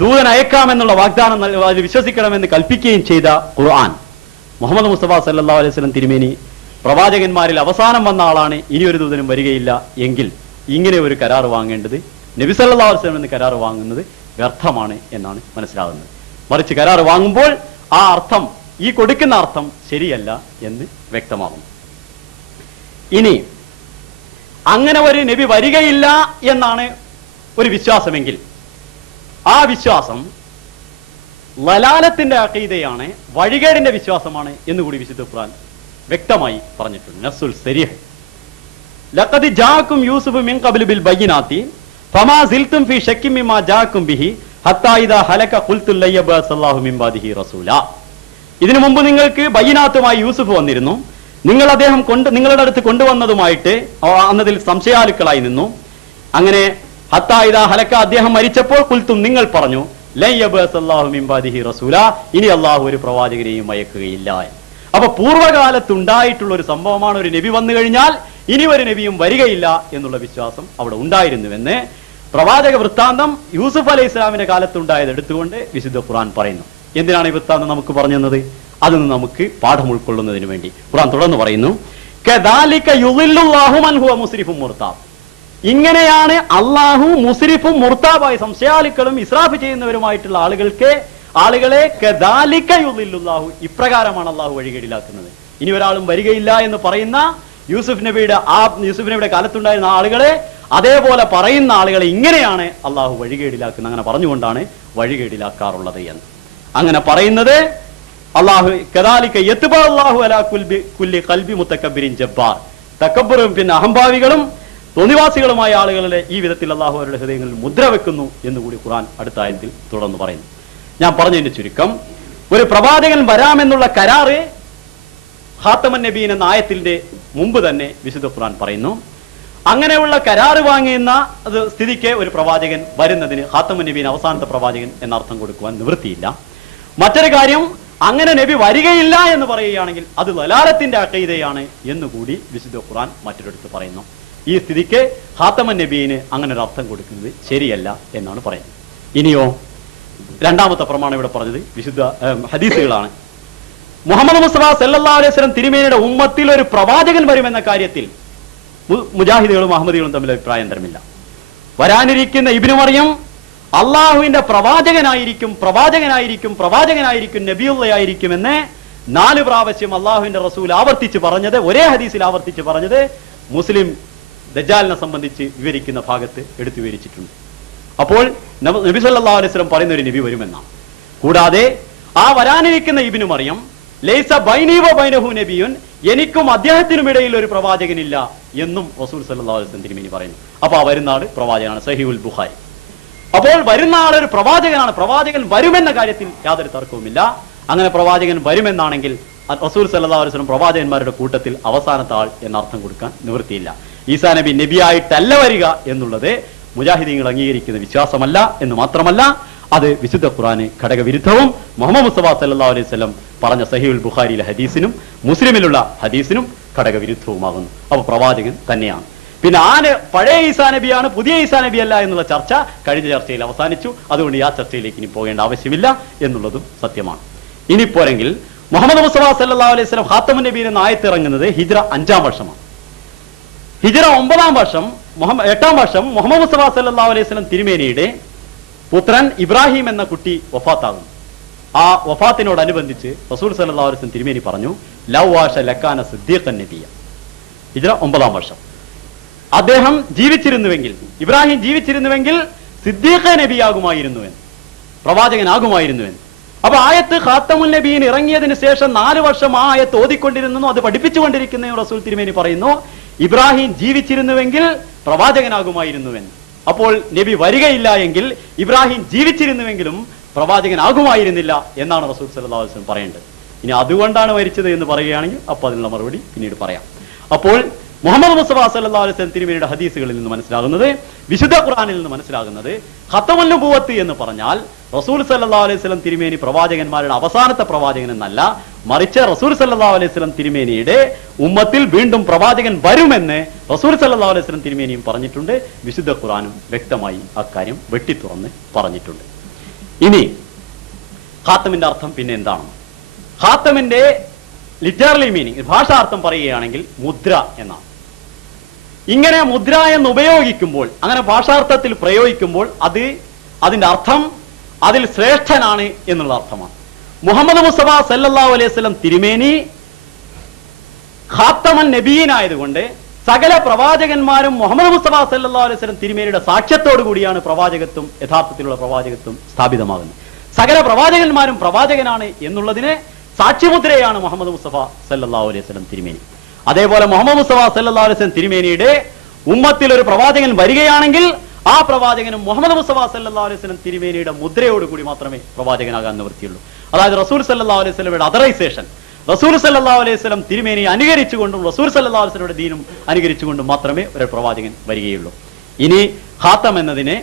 ദൂതൻ അയക്കാമെന്നുള്ള വാഗ്ദാനം അതിൽ വിശ്വസിക്കണമെന്ന് കൽപ്പിക്കുകയും ചെയ്ത ഖുർആൻ, മുഹമ്മദ് മുസ്തഫ സല്ലല്ലാഹു അലൈഹി വസല്ലം തിരുമേനി പ്രവാചകന്മാരിൽ അവസാനം വന്ന ആളാണ്, ഇനി ഒരു ദൂതനും വരികയില്ല എങ്കിൽ ഇങ്ങനെ ഒരു കരാർ വാങ്ങേണ്ടത്, നബി സല്ലല്ലാഹു അലൈഹി വസല്ലം എന്ന് കരാർ വാങ്ങുന്നത് വ്യർത്ഥമാണ് എന്നാണ് മനസ്സിലാകുന്നത്. മറിച്ച് കരാർ വാങ്ങുമ്പോൾ ആ അർത്ഥം, ഈ കൊടുക്കുന്ന അർത്ഥം ശരിയല്ല എന്ന് വ്യക്തമാകുന്നു. ഇനി അങ്ങനെ ഒരു നബി വരികയില്ല എന്നാണ് ഒരു വിശ്വാസമെങ്കിൽ ആ വിശ്വാസം ലലാലത്തിന്റെ അഖീദയാണ്, വഴികേടിന്റെ വിശ്വാസമാണ് എന്നുകൂടി വിശുദ്ധ ഖുർആൻ വ്യക്തമായി പറഞ്ഞിട്ടുണ്ട്. നസ്സുൽ സരീഹ്, ലഖദ് ജാഅക്കും യൂസുഫ് മിൻ ഖബ്ലു ബിൽ ബയ്യിനാത്തി ഫമാ സിൽതും ഫീ ശക്കിൻ മിമ്മാ ജാഅക്കും ബിഹി ഹത്താ ഇദാ ഹലക ഖുൽതുൽ ലയ്യബഅസല്ലാഹു മിൻ ബാദിഹി റസൂലാ. ഇതിനു മുമ്പ് നിങ്ങൾക്ക് ബയ്യിനാത്തുമായി യൂസുഫ് വന്നിരുന്നു, നിങ്ങൾ അദ്ദേഹം നിങ്ങളുടെ അടുത്ത് കൊണ്ടുവന്നതുമായിട്ട് അന്നതിൽ സംശയാലുക്കളായി നിന്നു. അങ്ങനെ ഹത്താ ഇദാ ഹലക, അദ്ദേഹം മരിച്ചപ്പോൾ ഖുൽതും, നിങ്ങൾ പറഞ്ഞു, ലയ്യബഅസല്ലാഹു മിൻ ബാദിഹി റസൂലാ, ഇനി അല്ലാഹു ഒരു പ്രവാചകനെയും അയക്കുകയില്ല. അപ്പൊ പൂർവ്വകാലത്തുണ്ടായിട്ടുള്ള ഒരു സംഭവമാണ്, ഒരു നബി വന്നു കഴിഞ്ഞാൽ ഇനി ഒരു നബിയും വരികയില്ല എന്നുള്ള വിശ്വാസം അവിടെ ഉണ്ടായിരുന്നുവെന്ന് പ്രവാചക വൃത്താന്തം യൂസുഫ് അലൈഹി ഇസ്ലാമിന്റെ കാലത്തുണ്ടായത് എടുത്തുകൊണ്ട് വിശുദ്ധ ഖുർആൻ പറയുന്നു. എന്തിനാണ് ഈ വൃത്താന്തം നമുക്ക് പറഞ്ഞു തന്നത്? അതൊന്ന് നമുക്ക് പാഠം ഉൾക്കൊള്ളുന്നതിന് വേണ്ടി ഖുർആൻ തുടർന്ന് പറയുന്നു, കദാലിക യുളില്ലുല്ലാഹു മൻ ഹുവ മുസ്രിഫും മുർതാബ്. ഇങ്ങനെയാണ് അള്ളാഹു മുസ്രിഫും മുർതാബായ സംശയാലുക്കളും ഇസ്രാഫ് ചെയ്യുന്നവരുമായിട്ടുള്ള ആളുകളെ കദാലിക യുളില്ലുല്ലാഹു, ഇപ്രകാരമാണ് അള്ളാഹു വഴികേടിലാക്കുന്നത്. ഇനി ഒരാളും വരികയില്ല എന്ന് പറയുന്ന യൂസുഫ് നബിയുടെ കാലത്തുണ്ടായിരുന്ന ആളുകളെ, അതേപോലെ പറയുന്ന ആളുകളെ ഇങ്ങനെയാണ് അള്ളാഹു വഴികേടിലാക്കുന്നത്. അങ്ങനെ പറഞ്ഞുകൊണ്ടാണ് വഴികേടിലാക്കാറുള്ളത് എന്ന്. അങ്ങനെ പറയുന്നത് അള്ളാഹു കദാലിക യത്ബഅല്ലാഹു അലാ കുല്ലി ഖൽബി മുതകബ്ബിരിൻ ജബ്ബാർ, തകബ്ബറും പിന്നെ അഹംഭാവികളും തോന്നിവാസികളുമായ ആളുകളെ ഈ വിധത്തിൽ അള്ളാഹു അവരുടെ ഹൃദയങ്ങളിൽ മുദ്ര വെക്കുന്നു എന്നുകൂടി ഖുർആൻ അടുത്ത ആയത്തിൽ തുടർന്ന് പറയുന്നു. ഞാൻ പറഞ്ഞതിന്റെ ചുരുക്കം, ഒരു പ്രവാചകൻ വരാമെന്നുള്ള കരാറ് ഖാത്തമൻ നബീൻ എന്ന ആയത്തിന്റെ മുമ്പ് തന്നെ വിശുദ്ധ ഖുർആൻ പറയുന്നു. അങ്ങനെയുള്ള കരാറ് വാങ്ങിയുന്ന സ്ഥിതിക്ക് ഒരു പ്രവാചകൻ വരുന്നതിന് ഖാത്തമൻ നബീൻ അവസാനത്തെ പ്രവാചകൻ എന്നർത്ഥം കൊടുക്കുവാൻ നിവൃത്തിയില്ല. മറ്റൊരു കാര്യം, അങ്ങനെ നബി വരികയില്ല എന്ന് പറയുകയാണെങ്കിൽ അത് ദലാലത്തിന്റെ അഖീദയാണ് എന്നുകൂടി വിശുദ്ധ ഖുർആൻ മറ്റൊരിടത്ത് പറയുന്നു. ഈ സ്ഥിതിക്ക് ഖാത്തമൻ നബീന് അങ്ങനെ ഒരു അർത്ഥം കൊടുക്കുന്നത് ശരിയല്ല എന്നാണ് പറയുന്നത്. ഇനിയോ രണ്ടാമത്തെ പ്രമാണം ഇവിടെ പറഞ്ഞത് വിശുദ്ധ ഹദീസുകളാണ്. മുഹമ്മദ് മുസ്തഫ സല്ലല്ലാഹു അലൈഹി വസല്ലം തിരുമേനിയുടെ ഉമ്മത്തിൽ ഒരു പ്രവാചകൻ വരുമെന്ന കാര്യത്തിൽ മുജാഹിദുകളും അഹമ്മദികളും തമ്മിൽ അഭിപ്രായം തരമില്ല. വരാനിരിക്കുന്ന ഇബ്നു മറിയം അള്ളാഹുവിന്റെ പ്രവാചകനായിരിക്കും, പ്രവാചകനായിരിക്കും, പ്രവാചകനായിരിക്കും, നബിയുള്ളയായിരിക്കും എന്ന് 4 പ്രാവശ്യം അള്ളാഹുവിന്റെ റസൂൽ ആവർത്തിച്ച് പറഞ്ഞത്, ഒരേ ഹദീസിൽ ആവർത്തിച്ച് പറഞ്ഞത് മുസ്ലിം ദജ്ജാലിനെ സംബന്ധിച്ച് വിവരിക്കുന്ന ഭാഗത്ത് എടുത്തു വിവരിച്ചിട്ടുണ്ട്. അപ്പോൾ നബി സല്ലല്ലാഹു അലൈഹി വസല്ലം പറയുന്ന ഒരു നബി വരുമെന്നാണ്. കൂടാതെ ആ വരാനിരിക്കുന്ന ഇബ്നു മറിയം ലൈസ ബൈനി വ ബൈനഹു നബിയുൻ, എനിക്കും അദ്ദേഹത്തിനും ഇടയിൽ ഒരു പ്രവാചകനില്ല എന്നും റസൂൽ സല്ലല്ലാഹു അലൈഹി വസല്ലം തിരുമേനി പറയുന്നു. അപ്പൊ ആ വരുന്ന ആള് പ്രവാചകനാണ്. സഹീഹുൽ ബുഖാരി. അപ്പോൾ വരുന്ന ആളൊരു പ്രവാചകനാണ്. പ്രവാചകൻ വരുമെന്ന കാര്യത്തിൽ യാതൊരു തർക്കവുമില്ല. അങ്ങനെ പ്രവാചകൻ വരുമെന്നാണെങ്കിൽ റസൂൽ സല്ലല്ലാഹു അലൈഹി വസല്ലം പ്രവാചകന്മാരുടെ കൂട്ടത്തിൽ അവസാനത്തെ ആൾ എന്നർത്ഥം കൊടുക്കാൻ നിവൃത്തിയില്ല. ഈസാ നബി നബിയായിട്ടല്ല വരിക എന്നുള്ളത് മുജാഹിദീങ്ങൾ അംഗീകരിക്കുന്ന വിശ്വാസമല്ല എന്ന് മാത്രമല്ല, അത് വിശുദ്ധ ഖുർആന് ഘടകവിരുദ്ധവും മുഹമ്മദ് മുസ്തഫ സല്ലല്ലാഹു അലൈഹി വസല്ലം പറഞ്ഞ സഹീഹുൽ ബുഖാരിയിലെ ഹദീസിനും മുസ്ലിമിലുള്ള ഹദീസിനും ഘടകവിരുദ്ധവുമാകുന്നു. അപ്പൊ പ്രവാചകൻ തന്നെയാണ്. പിന്നെ പഴയ ഈസാ നബിയാണ്, പുതിയ ഈസാ നബി അല്ല എന്നുള്ള ചർച്ച കഴിഞ്ഞ ചർച്ചയിൽ അവസാനിച്ചു. അതുകൊണ്ട് ആ ചർച്ചയിലേക്ക് ഇനി പോകേണ്ട ആവശ്യമില്ല എന്നുള്ളതും സത്യമാണ്. ഇനി പോരെങ്കിൽ മുഹമ്മദ് മുസ്തഫ സല്ലല്ലാഹു അലൈഹി വസല്ലം ഖാത്തമുൻ നബിയിൽ നിന്ന് ആയത്തിറങ്ങുന്നത് ഹിജ്റ 5-ാം വർഷമാണ്. ഹിജ്റ 9-ാം വർഷം 8-ാം വർഷം മുഹമ്മദ് മുസ്തഫ സല്ലല്ലാഹു അലൈഹി വസല്ലം തിരുമേനിയുടെ പുത്രൻ ഇബ്രാഹിം എന്ന കുട്ടി വഫാത്താകുന്നു. ആ വഫാത്തിനോടനുബന്ധിച്ച് റസൂൽ സല്ലല്ലാഹു അലൈഹി വസല്ലം തിരുമേനി പറഞ്ഞു, ലൗ ആശ ലക്കാന സിദ്ദീഖൻ നബിയ. ഹിജ്റ 9-ാം വർഷം. അദ്ദേഹം ജീവിച്ചിരുന്നുവെങ്കിൽ, ഇബ്രാഹിം ജീവിച്ചിരുന്നുവെങ്കിൽ സിദ്ദീഖ് നബിയാകുമായിരുന്നുവെന്ന്, പ്രവാചകനാകുമായിരുന്നുവെന്ന്. അപ്പൊ ആയത്ത് ഖാത്തമുൻ നബീൻ ഇറങ്ങിയതിന് ശേഷം 4 വർഷം ആ ആയത്ത് ഓതിക്കൊണ്ടിരുന്നു, അത് പഠിപ്പിച്ചുകൊണ്ടിരിക്കുന്ന റസൂൽ തിരുമേനി പറയുന്നു, ഇബ്രാഹിം ജീവിച്ചിരുന്നുവെങ്കിൽ പ്രവാചകനാകുമായിരുന്നുവെന്ന്. അപ്പോൾ നബി വരികയില്ല എങ്കിൽ ഇബ്രാഹിം ജീവിച്ചിരുന്നുവെങ്കിലും പ്രവാചകനാകുമായിരുന്നില്ല എന്നാണ് റസൂൽ സല്ലല്ലാഹു അലൈഹി വസല്ലം പറയേണ്ടത്. ഇനി അതുകൊണ്ടാണ് മരിച്ചത് എന്ന് പറയുകയാണെങ്കിൽ അപ്പൊ അതിനുള്ള മറുപടി പിന്നീട് പറയാം. അപ്പോൾ മുഹമ്മദ് മുസ്തഫ സല്ലല്ലാഹു അലൈഹി വസല്ലം തിരുമേനിയുടെ ഹദീസുകളിൽ നിന്ന് മനസ്സിലാകുന്നത്, വിശുദ്ധ ഖുർആനിൽ നിന്ന് മനസ്സിലാകുന്നത്, ഖത്തമുൻ നുബുവത്ത് എന്ന് പറഞ്ഞാൽ റസൂൽ സല്ലല്ലാഹു അലൈഹി വസല്ലം തിരുമേനി പ്രവാചകന്മാരുടെ അവസാനത്തെ പ്രവാചകൻ എന്നല്ല, മറിച്ച് റസൂൽ സല്ലല്ലാഹു അലൈഹി വസല്ലം തിരുമേനിയുടെ ഉമ്മത്തിൽ വീണ്ടും പ്രവാചകൻ വരുമെന്ന് റസൂൽ സല്ലല്ലാഹു അലൈഹി വസല്ലം തിരുമേനിയും പറഞ്ഞിട്ടുണ്ട്. വിശുദ്ധ ഖുർആനും വ്യക്തമായി അക്കാര്യം വെട്ടിത്തുറന്ന് പറഞ്ഞിട്ടുണ്ട്. ഇനി ഖാത്തമിന്റെ അർത്ഥം പിന്നെ എന്താണ്? ഖാത്തമിന്റെ ലിറ്ററലി മീനിങ്, ഭാഷാർത്ഥം പറയുകയാണെങ്കിൽ മുദ്ര എന്നാണ്. ഇങ്ങനെ മുദ്ര എന്ന് ഉപയോഗിക്കുമ്പോൾ, അങ്ങനെ ഭാഷാർത്ഥത്തിൽ പ്രയോഗിക്കുമ്പോൾ അതിന്റെ അർത്ഥം അതിൽ ശ്രേഷ്ഠനാണ് എന്നുള്ള അർത്ഥമാണ്. മുഹമ്മദ് മുസ്തഫ സല്ലല്ലാഹു അലൈഹി വസല്ലം തിരുമേനി ഖാത്തമൻ നബിയനായതുകൊണ്ട് സകല പ്രവാചകന്മാരും മുഹമ്മദ് മുസ്തഫ സല്ലല്ലാഹു അലൈഹി വസല്ലം തിരുമേനിയുടെ സാക്ഷ്യത്തോടു കൂടിയാണ് പ്രവാചകത്വം, യഥാർത്ഥത്തിലുള്ള പ്രവാചകത്വം സ്ഥാപിതമാകുന്നത്. സകല പ്രവാചകന്മാരും പ്രവാചകനാണ് എന്നുള്ളതിന് സാക്ഷ്യമുദ്രയാണ് മുഹമ്മദ് മുസ്തഫ സല്ലല്ലാഹു അലൈഹി വസല്ലം തിരുമേനി. അതേപോലെ മുഹമ്മദ് മുസ്തഫ സല്ലല്ലാഹു അലൈഹി വസല്ലം തിരുമേനിയുടെ ഉമ്മത്തിൽ ഒരു പ്രവാചകൻ വരികയാണെങ്കിൽ ആ പ്രവാചകനും മുഹമ്മദ് മുസ്തഫ സല്ലല്ലാഹു അലൈഹി വസല്ലം തിരുമേനിയുടെ മുദ്രയോടുകൂടി മാത്രമേ പ്രവാചകനാകാൻ നിവൃത്തിയുള്ളൂ. അതായത് റസൂൽ സല്ലല്ലാഹു അലൈഹി വസല്ലമയുടെ അദറൈസേഷൻ, റസൂൽ സല്ലല്ലാഹു അലൈഹി വസല്ലം തിരുമേനിയെ അനുകരിച്ചുകൊണ്ടും റസൂൽ സല്ലല്ലാഹു അലൈഹി വസല്ലമയുടെ ദീനും അനുകരിച്ചുകൊണ്ടും മാത്രമേ ഒരു പ്രവാചകൻ വരികയുള്ളൂ. ഇനി ഖാത്തം എന്നതിന്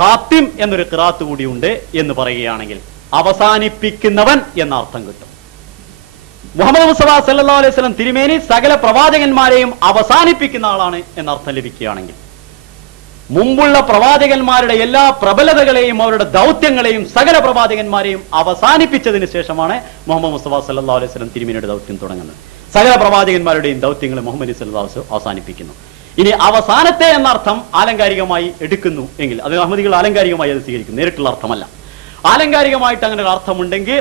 ഖാത്തിം എന്നൊരു ഖിറാഅത്ത് കൂടിയുണ്ട് എന്ന് പറയുകയാണെങ്കിൽ അവസാനിപ്പിക്കുന്നവൻ എന്ന അർത്ഥം കിട്ടും. മുഹമ്മദ് മുസ്തഫ സല്ലല്ലാഹു അലൈഹി വസല്ലം തിരുമേനി സകല പ്രവാചകന്മാരെയും അവസാനിപ്പിക്കുന്ന ആളാണ് എന്നർത്ഥം ലഭിക്കുകയാണെങ്കിൽ, മുമ്പുള്ള പ്രവാചകന്മാരുടെ എല്ലാ പ്രബലതകളെയും അവരുടെ ദൗത്യങ്ങളെയും സകല പ്രവാചകന്മാരെയും അവസാനിപ്പിച്ചതിന് ശേഷമാണ് മുഹമ്മദ് മുസ്തഫ സല്ലല്ലാഹു അലൈഹി വസല്ലം തിരുമേനിയുടെ ദൗത്യം തുടങ്ങുന്നത്. സകല പ്രവാചകന്മാരുടെയും ദൗത്യങ്ങൾ മുഹമ്മദ് സല്ലല്ലാഹു അലൈഹി വസല്ലം അവസാനിപ്പിക്കുന്നു. ഇനി അവസാനത്തെ എന്നർത്ഥം ആലങ്കാരികമായി എടുക്കുന്നു എങ്കിൽ അത് അഹമ്മദികൾ ആലങ്കാരികമായി അത് സ്വീകരിക്കുന്നു, നേരിട്ടുള്ള അർത്ഥമല്ല. ആലങ്കാരികമായിട്ട് അങ്ങനെ ഒരു അർത്ഥമുണ്ടെങ്കിൽ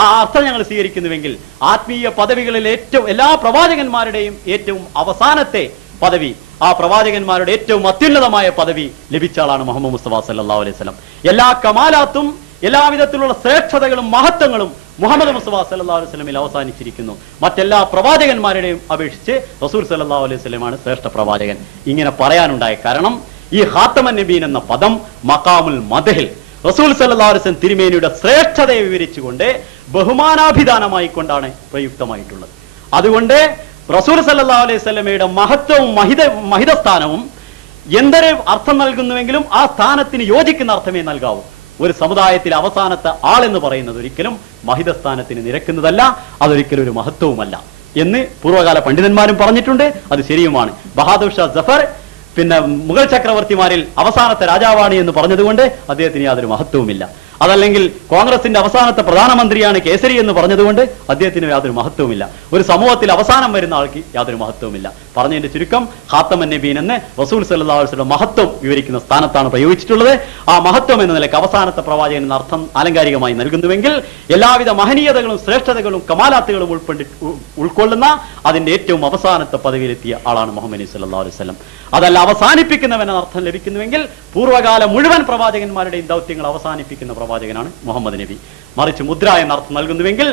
ആ അർത്ഥം ഞങ്ങൾ സ്വീകരിക്കുന്നുവെങ്കിൽ ആത്മീയ പദവികളിൽ എല്ലാ പ്രവാചകന്മാരുടെയും ഏറ്റവും അവസാനത്തെ പദവി, ആ പ്രവാചകന്മാരുടെ ഏറ്റവും അത്യുന്നതമായ പദവി ലഭിച്ച ആളാണ് മുഹമ്മദ് മുസ്തഫ സല്ലല്ലാഹു അലൈഹി വസല്ലം. എല്ലാ കമാലാത്തും എല്ലാവിധത്തിലുള്ള ശ്രേഷ്ഠതകളും മഹത്വങ്ങളും മുഹമ്മദ് മുസ്തഫ സല്ലല്ലാഹു അലൈഹി വസല്ലമിൽ അവസാനിച്ചിരിക്കുന്നു. മറ്റെല്ലാ പ്രവാചകന്മാരുടെയും അപേക്ഷിച്ച് റസൂൽ സല്ലല്ലാഹു അലൈഹി വസല്ലമാണ് ശ്രേഷ്ഠ പ്രവാചകൻ. ഇങ്ങനെ പറയാനുണ്ടായ കാരണം ഈ ഖാത്തമൻ നബീൻ എന്ന പദം മഖാമുൽ മദ്ഹിൽ, റസൂൽ സല്ലല്ലാഹു അലൈഹി വസല്ലം തിരുമേനിയുടെ ശ്രേഷ്ഠതയെ വിവരിച്ചുകൊണ്ട് ബഹുമാനാഭിധാനമായി കൊണ്ടാണ് പ്രയുക്തമായിട്ടുള്ളത്. അതുകൊണ്ട് റസൂൽ സല്ലല്ലാഹു അലൈഹി വസല്ലമയുടെ മഹത്വവും മഹിതസ്ഥാനവും എന്തൊരു അർത്ഥം നൽകുന്നുവെങ്കിലും ആ സ്ഥാനത്തിന് യോജിക്കുന്ന അർത്ഥമേ നൽകാവൂ. ഒരു സമുദായത്തിലെ അവസാനത്തെ ആളെന്ന് പറയുന്നത് ഒരിക്കലും മഹിതസ്ഥാനത്തിന് നിരക്കുന്നതല്ല, അതൊരിക്കലും ഒരു മഹത്വവുമല്ല എന്ന് പൂർവ്വകാല പണ്ഡിതന്മാരും പറഞ്ഞിട്ടുണ്ട്. അത് ശരിയുമാണ്. ബഹാദൂർ ഷാ ജഫർ പിന്നെ മുഗൾ ചക്രവർത്തിമാരിൽ അവസാനത്തെ രാജാവാണ് എന്ന് പറഞ്ഞതുകൊണ്ട് അദ്ദേഹത്തിന് യാതൊരു മഹത്വവുമില്ല. അതല്ലെങ്കിൽ കോൺഗ്രസിന്റെ അവസാനത്തെ പ്രധാനമന്ത്രിയാണ് കേസരി എന്ന് പറഞ്ഞതുകൊണ്ട് അദ്ദേഹത്തിന് യാതൊരു മഹത്വവുമില്ല. ഒരു സമൂഹത്തിൽ അവസാനം വരുന്ന ആൾക്ക് യാതൊരു മഹത്വവുമില്ല. പറഞ്ഞതിന്റെ ചുരുക്കം ഖാത്തമൻ നബീൻ എന്ന് റസൂൽ സല്ലല്ലാഹു അലൈഹി വസല്ലം മഹത്വം വിവരിക്കുന്ന സ്ഥാനത്താണ് പ്രയോഗിച്ചിട്ടുള്ളത്. ആ മഹത്വം എന്ന നിലയ്ക്ക് അവസാനത്തെ പ്രവാചകൻ എന്ന അർത്ഥം ആലങ്കാരികമായി നൽകുന്നുവെങ്കിൽ എല്ലാവിധ മഹനീയതകളും ശ്രേഷ്ഠതകളും കമാലാത്തുകളും ഉൾക്കൊള്ളുന്ന അതിന്റെ ഏറ്റവും അവസാനത്തെ പദവിയിലെത്തിയ ആളാണ് മുഹമ്മദ് നബി സല്ലല്ലാഹു അലൈഹി വസല്ലം. അതല്ല അവസാനിപ്പിക്കുന്നവൻ എന്ന അർത്ഥം ലഭിക്കുന്നുവെങ്കിൽ പൂർവ്വകാല മുഴുവൻ പ്രവാചകന്മാരുടെയും ദൗത്യങ്ങൾ അവസാനിപ്പിക്കുന്ന പ്രവാചകനാണ് മുഹമ്മദ് നബി. മറിച്ച് മുദ്ര എന്ന അർത്ഥം നൽകുന്നുവെങ്കിൽ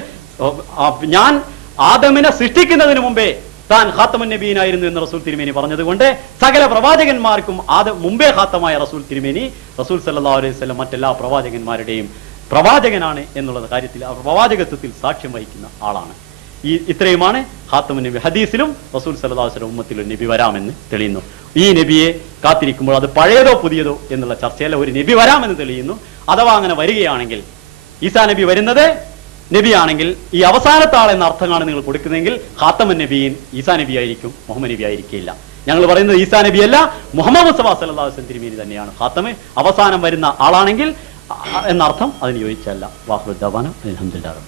ഞാൻ ആദമിനെ സൃഷ്ടിക്കുന്നതിന് മുമ്പേ താൻ ഖാത്തമുൻ നബീനായിരുന്നു എന്ന് റസൂൽ തിരുമേനി പറഞ്ഞതുകൊണ്ട് സകല പ്രവാചകന്മാർക്കും മുമ്പേ ഖാത്തമായ റസൂൽ തിരുമേനി റസൂൽ സല്ലല്ലാഹു അലൈഹി വസല്ലം മറ്റെല്ലാ പ്രവാചകന്മാരുടെയും പ്രവാചകനാണ് എന്നുള്ള കാര്യത്തിൽ പ്രവാചകത്വത്തിൽ സാക്ഷ്യം വഹിക്കുന്ന ആളാണ്. ഇത്രയുമാണ് ഖാത്തമുൻ നബി. ഹദീസിലും റസൂൽ സല്ലല്ലാഹു അലൈഹി വസല്ലം ഉമ്മത്തിൽ ഒരു നബി വരാമെന്ന് തെളിയുന്നു. ഈ നബിയെ കാത്തിരിക്കുമ്പോൾ അത് പഴയതോ പുതിയതോ എന്നുള്ള ചർച്ചയല്ല, ഒരു നബി വരാമെന്ന് തെളിയുന്നു. അഥവാ അങ്ങനെ വരികയാണെങ്കിൽ ഈസാ നബി വരുന്നത് നബിയാണെങ്കിൽ ഈ അവസാനത്തെ ആൾ എന്ന അർത്ഥമാണ് നിങ്ങൾ കൊടുക്കുന്നതെങ്കിൽ ഖാത്തമുൻ നബിയും ഈസാ നബി ആയിരിക്കും, മുഹമ്മദ് നബി ആയിരിക്കില്ല. ഞങ്ങൾ പറയുന്നത് ഈസാ നബി അല്ല, മുഹമ്മദ് മുസ്തഫ സല്ലല്ലാഹു അലൈഹി വസല്ലം തിരുമേനി തന്നെയാണ് ഖാത്തമ്. അവസാനം വരുന്ന ആളാണെങ്കിൽ എന്നർത്ഥം അതിന് യോജിച്ചല്ല. വാഖിറു ദഅവാന അൽഹംദുലില്ലാഹി.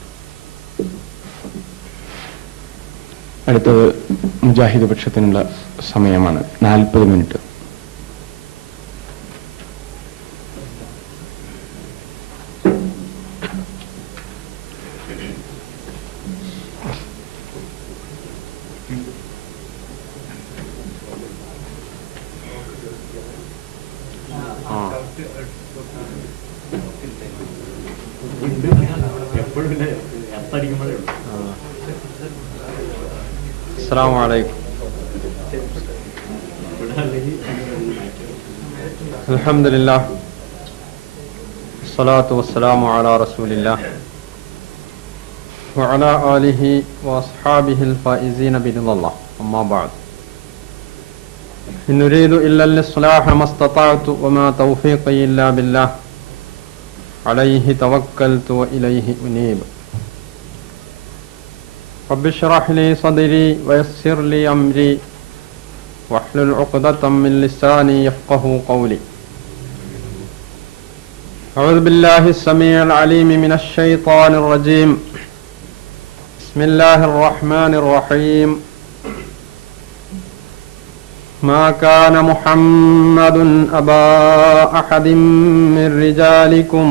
അടുത്തത് മുജാഹിദ് പക്ഷത്തിനുള്ള സമയമാണ്. 40 മിനിറ്റ്. السلام عليكم. الحمد لله والصلاة والسلام على رسول الله وعلى آله وأصحابه الفائزين برضا الله. أما بعد، إن نريد إلا الإصلاح ما استطعت وما توفيقي إلا بالله عليه توكلت وإليه أنيب. رب اشرح لي صدري ويسر لي أمري واحلل عقدة من لساني يفقه قولي. أعوذ بالله السميع العليم من الشيطان الرجيم. بسم الله الرحمن الرحيم. ما كان محمد أبا أحد من رجالكم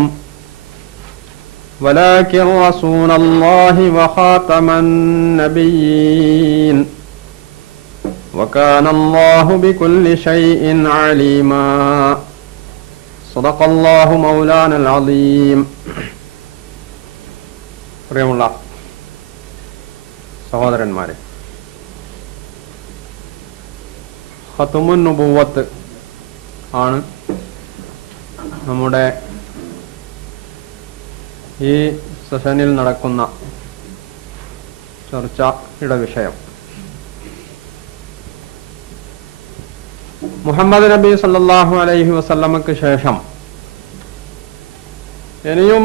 ولكن رسول الله وخاتم النبيين وكان الله بكل شيء عليما. صدق الله مولانا العظيم. പ്രിയമുള്ള സഹോദരന്മാരെ, ഖത്മുൻ നുബുവത്ത് ആണ് നമ്മുടെ ഈ സെഷനിൽ നടക്കുന്ന ചർച്ചയുടെ വിഷയം. മുഹമ്മദ് നബി സല്ലല്ലാഹു അലൈഹി വസല്ലമക്ക് ശേഷം ഇനിയും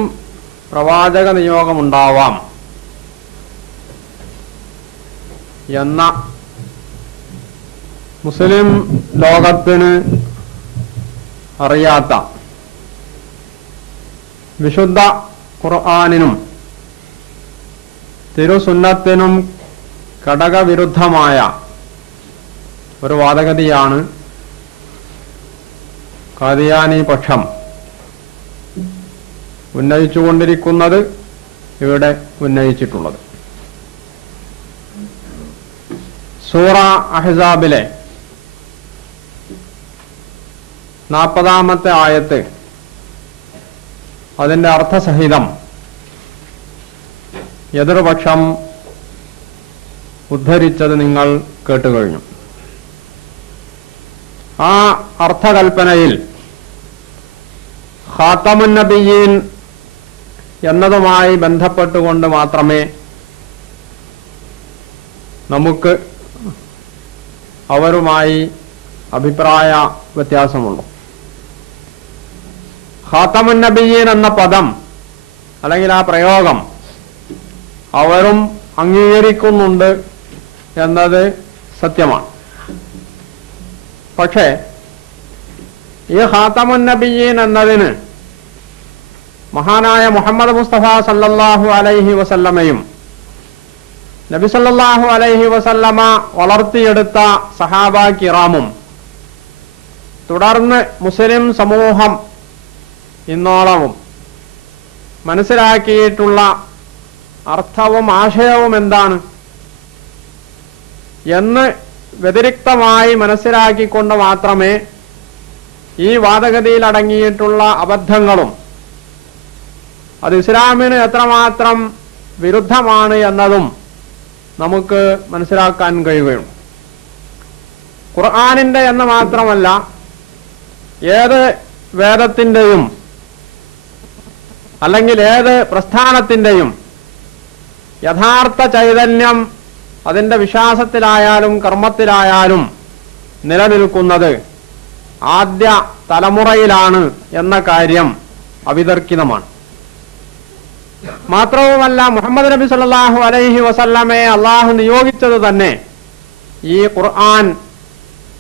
പ്രവാചക നിയോഗമുണ്ടാവാം എന്ന മുസ്ലിം ലോകത്തിന് അറിയാത്ത, വിശുദ്ധ ഖുർആനിനും തിരുസുന്നത്തിനും ഘടകവിരുദ്ധമായ ഒരു വാദഗതിയാണ് ഖാദിയാനി പക്ഷം ഉന്നയിച്ചുകൊണ്ടിരിക്കുന്നത്, ഇവിടെ ഉന്നയിച്ചിട്ടുള്ളത്. സൂറ അഹ്സാബിലെ 40-ാമത്തെ ആയത്ത്, അതിന്റെ അർത്ഥസഹിതം എതിർപക്ഷം ഉദ്ധരിച്ചത് നിങ്ങൾ കേട്ടുകഴിഞ്ഞു. ആ അർത്ഥകൽപ്പനയിൽ ഖാതമുൻ നബിയീൻ എന്നതുമായി ബന്ധപ്പെട്ടുകൊണ്ട് മാത്രമേ നമുക്ക് അവരുമായി അഭിപ്രായ വ്യത്യാസമുള്ളൂ. ഖാതമുൻ നബിയീൻ എന്ന പദം അല്ലെങ്കിൽ ആ പ്രയോഗം അവരും അംഗീകരിക്കുന്നുണ്ട് എന്നത് സത്യമാണ്. പക്ഷേ ഈ ഖാതമുൻ നബിയീൻ എന്നതിന് മഹാനായ മുഹമ്മദ് മുസ്തഫ സല്ലല്ലാഹു അലൈഹി വസല്ലമയും നബി സല്ലല്ലാഹു അലൈഹി വസല്ലമ വളർത്തിയെടുത്ത സഹാബ കിറാമും തുടർന്ന് മുസ്ലിം സമൂഹം ഇന്നോളവും മനസ്സിലാക്കിയിട്ടുള്ള അർത്ഥവും ആശയവും എന്താണ് എന്ന് വ്യതിരിക്തമായി മനസ്സിലാക്കിക്കൊണ്ട് മാത്രമേ ഈ വാദഗതിയിൽ അടങ്ങിയിട്ടുള്ള അബദ്ധങ്ങളും അത് ഇസ്ലാമിന് എത്രമാത്രം വിരുദ്ധമാണ് എന്നതും നമുക്ക് മനസ്സിലാക്കാൻ കഴിയുകയുള്ളൂ. ഖുർആനിന്റെ എന്ന് മാത്രമല്ല ഏത് വേദത്തിന്റെയും അല്ലെങ്കിൽ ഏത് പ്രസ്ഥാനത്തിന്റെയും യഥാർത്ഥ ചൈതന്യം അതിന്റെ വിശ്വാസത്തിലായാലും കർമ്മത്തിലായാലും നിലനിൽക്കുന്നത് ആദ്യ തലമുറയിലാണ് എന്ന കാര്യം അവിതർക്കിതമാണ്. മാത്രവുമല്ല മുഹമ്മദ് നബി സല്ലല്ലാഹു അലൈഹി വസല്ലമയെ അള്ളാഹു നിയോഗിച്ചത് തന്നെ ഈ ഖുർആൻ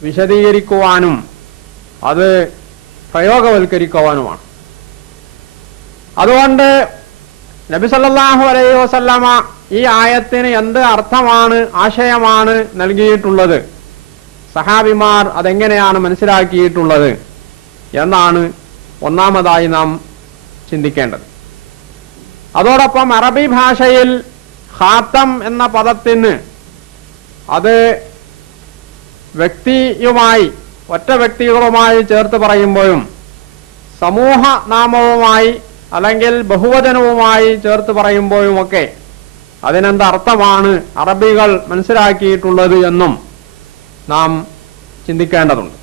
വിശദീകരിക്കുവാനും അത് പ്രയോഗവൽക്കരിക്കുവാനുമാണ്. അതുകൊണ്ട് നബി സല്ലല്ലാഹു അലൈഹി വസല്ലമ ഈ ആയത്തിന് എന്ത് അർത്ഥമാണ് ആശയമാണ് നൽകിയിട്ടുള്ളത്, സഹാബിമാർ അതെങ്ങനെയാണ് മനസ്സിലാക്കിയിട്ടുള്ളത് എന്നാണ് ഒന്നാമതായി നാം ചിന്തിക്കേണ്ടത്. അതോടൊപ്പം അറബി ഭാഷയിൽ ഖാത്തം എന്ന പദത്തിന് അത് വ്യക്തിയുമായി ഒറ്റ വ്യക്തികളുമായി ചേർത്ത് പറയുമ്പോഴും സമൂഹ നാമവുമായി അല്ലെങ്കിൽ ബഹുവചനവുമായി ചേർത്ത് പറയുമ്പോഴുമൊക്കെ അതിനെന്ത് അർത്ഥമാണ് അറബികൾ മനസ്സിലാക്കിയിട്ടുള്ളത് എന്നും നാം ചിന്തിക്കേണ്ടതുണ്ട്.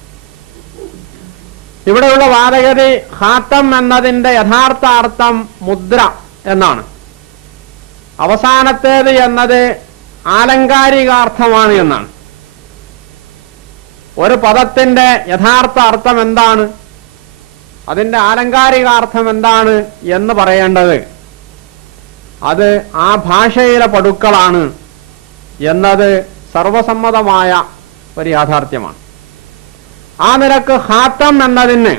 ഇവിടെയുള്ള വാദഗതി ഖാത്തം എന്നതിന്റെ യഥാർത്ഥ അർത്ഥം മുദ്ര എന്നാണ്. അവസാനത്തേത് എന്നത് ആലങ്കാരികാർത്ഥമാണ് എന്നാണ്. ഒരു പദത്തിന്റെ യഥാർത്ഥ അർത്ഥം എന്താണ്, അതിന്റെ ആലങ്കാരികാർത്ഥം എന്താണ് എന്ന് പറയേണ്ടത് അത് ആ ഭാഷയിലെ പടുക്കളാണ് എന്നത് സർവസമ്മതമായ ഒരു യാഥാർത്ഥ്യമാണ്. ആ നിലക്ക് ഖാത്തം എന്നതിന്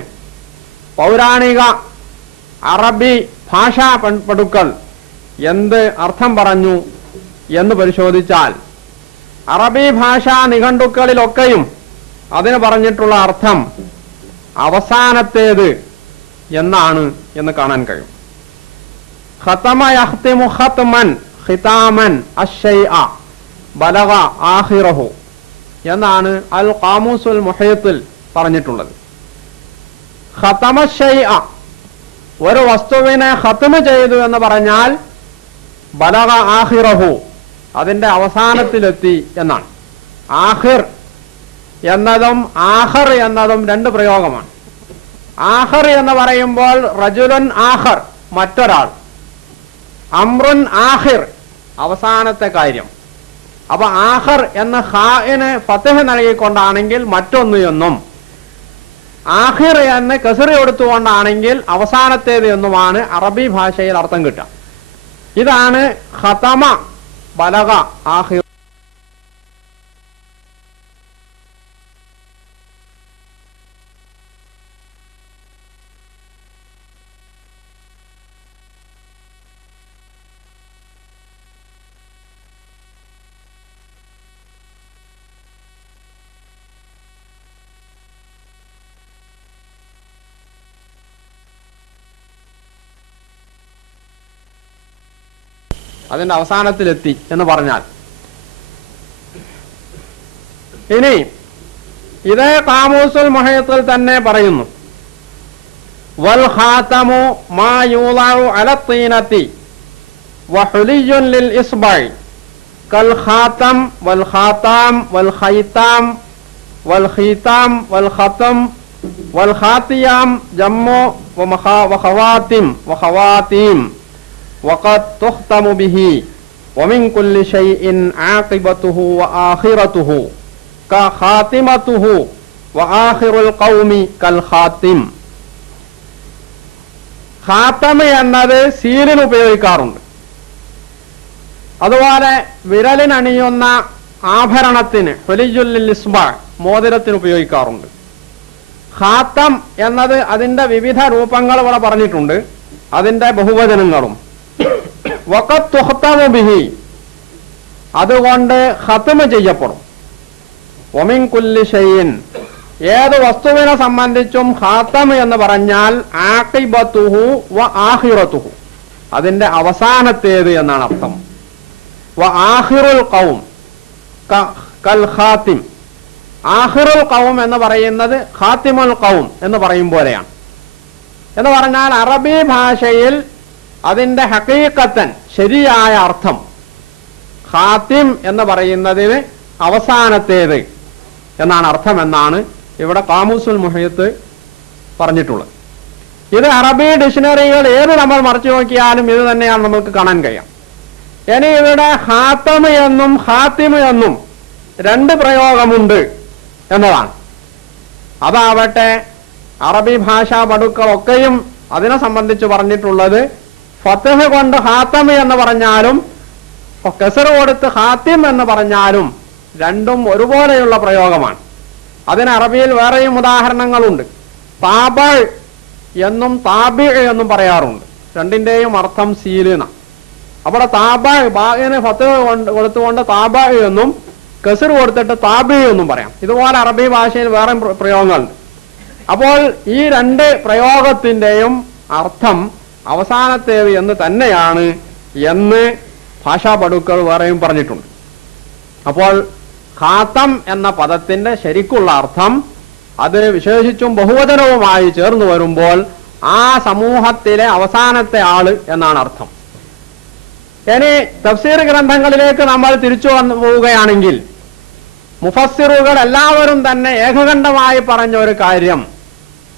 പൗരാണിക അറബി ഭാഷാ പടുക്കൾ എന്ത് അർത്ഥം പറഞ്ഞു എന്ന് പരിശോധിച്ചാൽ അറബി ഭാഷാ നിഘണ്ടുക്കളിലൊക്കെയും അതിന് പറഞ്ഞിട്ടുള്ള അർത്ഥം അവസാനത്തേത് എന്നാണ് എന്ന് കാണാൻ കഴിയും. ഖതമ യഖ്തിമു ഖത്മൻ ഖിതാമൻ അശ്ശൈഅ ബലഗ ആഖിറഹു എന്നാണ് അൽ ഖാമൂസുൽ മുഹീത്തിൽ പറഞ്ഞിട്ടുള്ളത്. ഖതമ ശൈഅ ഒരു വസ്തുവിനെ ഖത്മ ചെയ്തു എന്ന് പറഞ്ഞാൽ ബലഗ ആഖിറഹു അതിന്റെ അവസാനത്തിലെത്തി എന്നാണ്. ആഖിർ എന്നതും ആഖർ എന്നതും രണ്ട് പ്രയോഗമാണ്. ആഖർ എന്ന് പറയുമ്പോൾ റജുലുൻ ആഖർ മറ്റൊരാൾ, അംറുൻ ആഖിർ അവസാനത്തെ കാര്യം. അപ്പൊ ആഖർ എന്ന ഖാഇന് ഫത്ഹ് നൽകിക്കൊണ്ടാണെങ്കിൽ മറ്റൊന്ന് എന്നും, ആഖിർ എന്ന് കസ്റ് കൊടുത്തുകൊണ്ടാണെങ്കിൽ അവസാനത്തേത് എന്നുമാണ് അറബി ഭാഷയിൽ അർത്ഥം കിട്ടുക. ഇതാണ് ഖതമ ബലഗ ആഖിർ. അതിന്റെ അവസാനത്തിലെത്തി എന്ന് പറഞ്ഞാൽ, ഇനി ഇതേ ഖാമൂസുൽ മുഹീത്തിൽ തന്നെ പറയുന്നു, വൽ ഖാതമു മാ യൂളഉ അലത്തീനതി വഹുലിയുൻ ലിൽ ഇസ്ബഇ കൽ ഖാതം വൽ ഖാതാം വൽ ഖൈതാം വൽ ഖീതാം വൽ ഖതം വൽ ഖാത്തിയാം ജമ്മു വഖവാതീം വഖദ് തുഖ്തമു ബിഹി വമിൻ കുല്ലി ഷൈഇൻ ആഖിബതുഹു വആഖിറതുഹു കഖാതിമതുഹു വആഖിറുൽ ഖൗമി കൽ ഖാത്തിം. ഖാത്തമ എന്നത് സീലിന് ഉപയോഗിക്കാറുണ്ട്. അതുപോലെ വിരലിനണിയുന്ന ആഭരണത്തിന് ഹുലിജുൽ ഇസ്ബാ മോതിരത്തിന് ഉപയോഗിക്കാറുണ്ട്. ഖാത്തം എന്നത് അതിന്റെ വിവിധ രൂപങ്ങൾ ഇവിടെ പറഞ്ഞിട്ടുണ്ട്, അതിന്റെ ബഹുവചനങ്ങളും. വഖദ് തുഖ്തമു ബിഹി, അതുകൊണ്ട് ഖത്മ ചെയ്യപ്പെടും. വമിൻ കുല്ലി ഷൈഇൻ, ഏത് വസ്തുവിനെ സംബന്ധിച്ചും ഖാത്തം എന്ന് പറഞ്ഞാൽ ആഖിബതുഹു വ ആഖിറതുഹു, അതിന്റെ അവസാനത്തേത് എന്നാണ് അർത്ഥം. വ ആഖിറുൽ ഖൗം കൽ ഖാത്തിം, ആഖിറുൽ ഖൗം എന്ന് പറയുന്നത് ഖാത്തിമുൽ ഖൗം എന്ന് പറയും പോലെയാണ്. എന്ന് പറഞ്ഞാൽ അറബി ഭാഷയിൽ അതിന്റെ ഹഖീഖത്തൻ ശരിയായ അർത്ഥം ഖാത്തിം എന്ന് പറയുന്നതിന് അവസാനത്തേത് എന്നാണ് അർത്ഥം എന്നാണ് ഇവിടെ ഖാമൂസുൽ മുഹീത്ത് പറഞ്ഞിട്ടുള്ളത്. ഇത് അറബി ഡിക്ഷണറികൾ ഏത് നമ്മൾ മറിച്ചു നോക്കിയാലും ഇത് തന്നെയാണ് നമുക്ക് കാണാൻ കഴിയാം. ഇനി ഇവിടെ ഖാത്തം എന്നും ഖാത്തിം എന്നും രണ്ട് പ്രയോഗമുണ്ട് എന്നതാണ്. അതാവട്ടെ അറബി ഭാഷാ പടുക്കളൊക്കെയും അതിനെ സംബന്ധിച്ച് പറഞ്ഞിട്ടുള്ളത് ഫത്ഹ് കൊണ്ട് ഖാത്തം എന്ന് പറഞ്ഞാലും കസർ കൊടുത്ത് ഖാത്തിം എന്ന് പറഞ്ഞാലും രണ്ടും ഒരുപോലെയുള്ള പ്രയോഗമാണ്. അതിന് അറബിയിൽ വേറെയും ഉദാഹരണങ്ങളുണ്ട്. താബ് എന്നും താബി എന്നും പറയാറുണ്ട്. രണ്ടിന്റെയും അർത്ഥം സീലിന. അവിടെ താബ് ബാഗിന് ഫത്ഹ് കൊടുത്തുകൊണ്ട് താബ് എന്നും കസർ കൊടുത്തിട്ട് താബി എന്നും പറയാം. ഇതുപോലെ അറബി ഭാഷയിൽ വേറെ പ്രയോഗങ്ങളുണ്ട്. അപ്പോൾ ഈ രണ്ട് പ്രയോഗത്തിന്റെയും അർത്ഥം അവസാനത്തേത് എന്ന് തന്നെയാണ് എന്ന് ഭാഷാ പടുക്കൾ വേറെയും പറഞ്ഞിട്ടുണ്ട്. അപ്പോൾ ഖാത്തം എന്ന പദത്തിന്റെ ശരിക്കുള്ള അർത്ഥം അത് വിശേഷിച്ചും ബഹുവചനവുമായി ചേർന്ന് വരുമ്പോൾ ആ സമൂഹത്തിലെ അവസാനത്തെ ആള് എന്നാണ് അർത്ഥം. ഇനി തഫ്സീർ ഗ്രന്ഥങ്ങളിലേക്ക് നമ്മൾ തിരിച്ചു വന്നു പോവുകയാണെങ്കിൽ മുഫസ്സിറുകൾ എല്ലാവരും തന്നെ ഏകകണ്ഠമായി പറഞ്ഞ ഒരു കാര്യം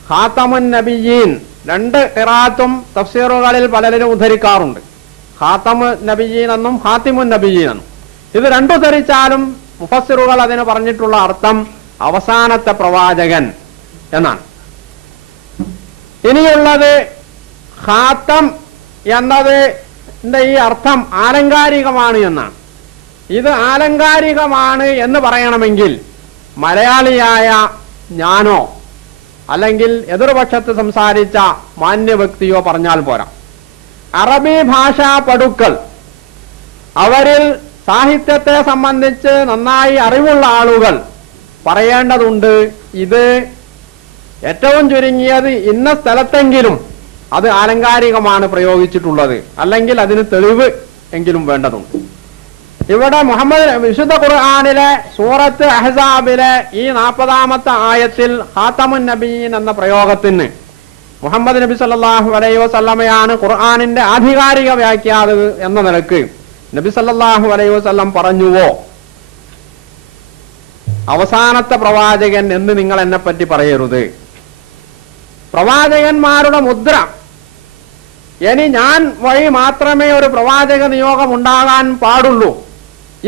ഖാത്തമുൻ നബിയീൻ, രണ്ട് ഖിറാഅത്തും തഫ്സീറുകളിൽ പലരും ഉദ്ധരിക്കാറുണ്ട്. ഖാത്തമു നബിയീൻ എന്നും ഖാത്തിമുൻ നബിയീൻ എന്നും. ഇത് രണ്ടു ധരിച്ചാലും മുഫസ്സിറുകൾ അതിന് പറഞ്ഞിട്ടുള്ള അർത്ഥം അവസാനത്തെ പ്രവാചകൻ എന്നാണ്. ഇനിയുള്ളത് ഖാത്തം എന്നത് ഈ അർത്ഥം ആലങ്കാരികമാണ് എന്നാണ്. ഇത് ആലങ്കാരികമാണ് എന്ന് പറയണമെങ്കിൽ മലയാളിയായ ഞാനോ അല്ലെങ്കിൽ എതിർപക്ഷത്ത് സംസാരിച്ച മാന്യ വ്യക്തിയോ പറഞ്ഞാൽ പോരാ. അറബി ഭാഷാ പടുക്കൾ അവരിൽ സാഹിത്യത്തെ സംബന്ധിച്ച് നന്നായി അറിവുള്ള ആളുകൾ പറയേണ്ടതുണ്ട്. ഇത് ഏറ്റവും ചുരുങ്ങിയത് ഇന്ന സ്ഥലത്തെങ്കിലും അത് ആലങ്കാരികമാണ് പ്രയോഗിച്ചിട്ടുള്ളത്, അല്ലെങ്കിൽ അതിന് തെളിവ് എങ്കിലും വേണ്ടതുണ്ട്. ഇവിടെ വിശുദ്ധ ഖുർആനിലെ സൂറത്ത് അഹ്സാബിലെ ഈ 40-ാമത്തെ ആയത്തിൽ ഖാത്തമുൻ നബിയീൻ എന്ന പ്രയോഗത്തിന് മുഹമ്മദ് നബി സല്ലല്ലാഹു അലൈഹി വസല്ലമയാണ് ഖുർആനിന്റെ ആധികാരിക വ്യാഖ്യാതാവ് എന്ന നിലക്ക് നബി സല്ലല്ലാഹു അലൈഹി വസല്ലം പറഞ്ഞുവോ അവസാനത്തെ പ്രവാചകൻ എന്ന് നിങ്ങൾ എന്നെ പറ്റി പറയരുത്. പ്രവാചകന്മാരുടെ മുദ്ര ഇനി ഞാൻ വഴി മാത്രമേ ഒരു പ്രവാചക നിയോഗം ഉണ്ടാകാൻ പാടുള്ളൂ,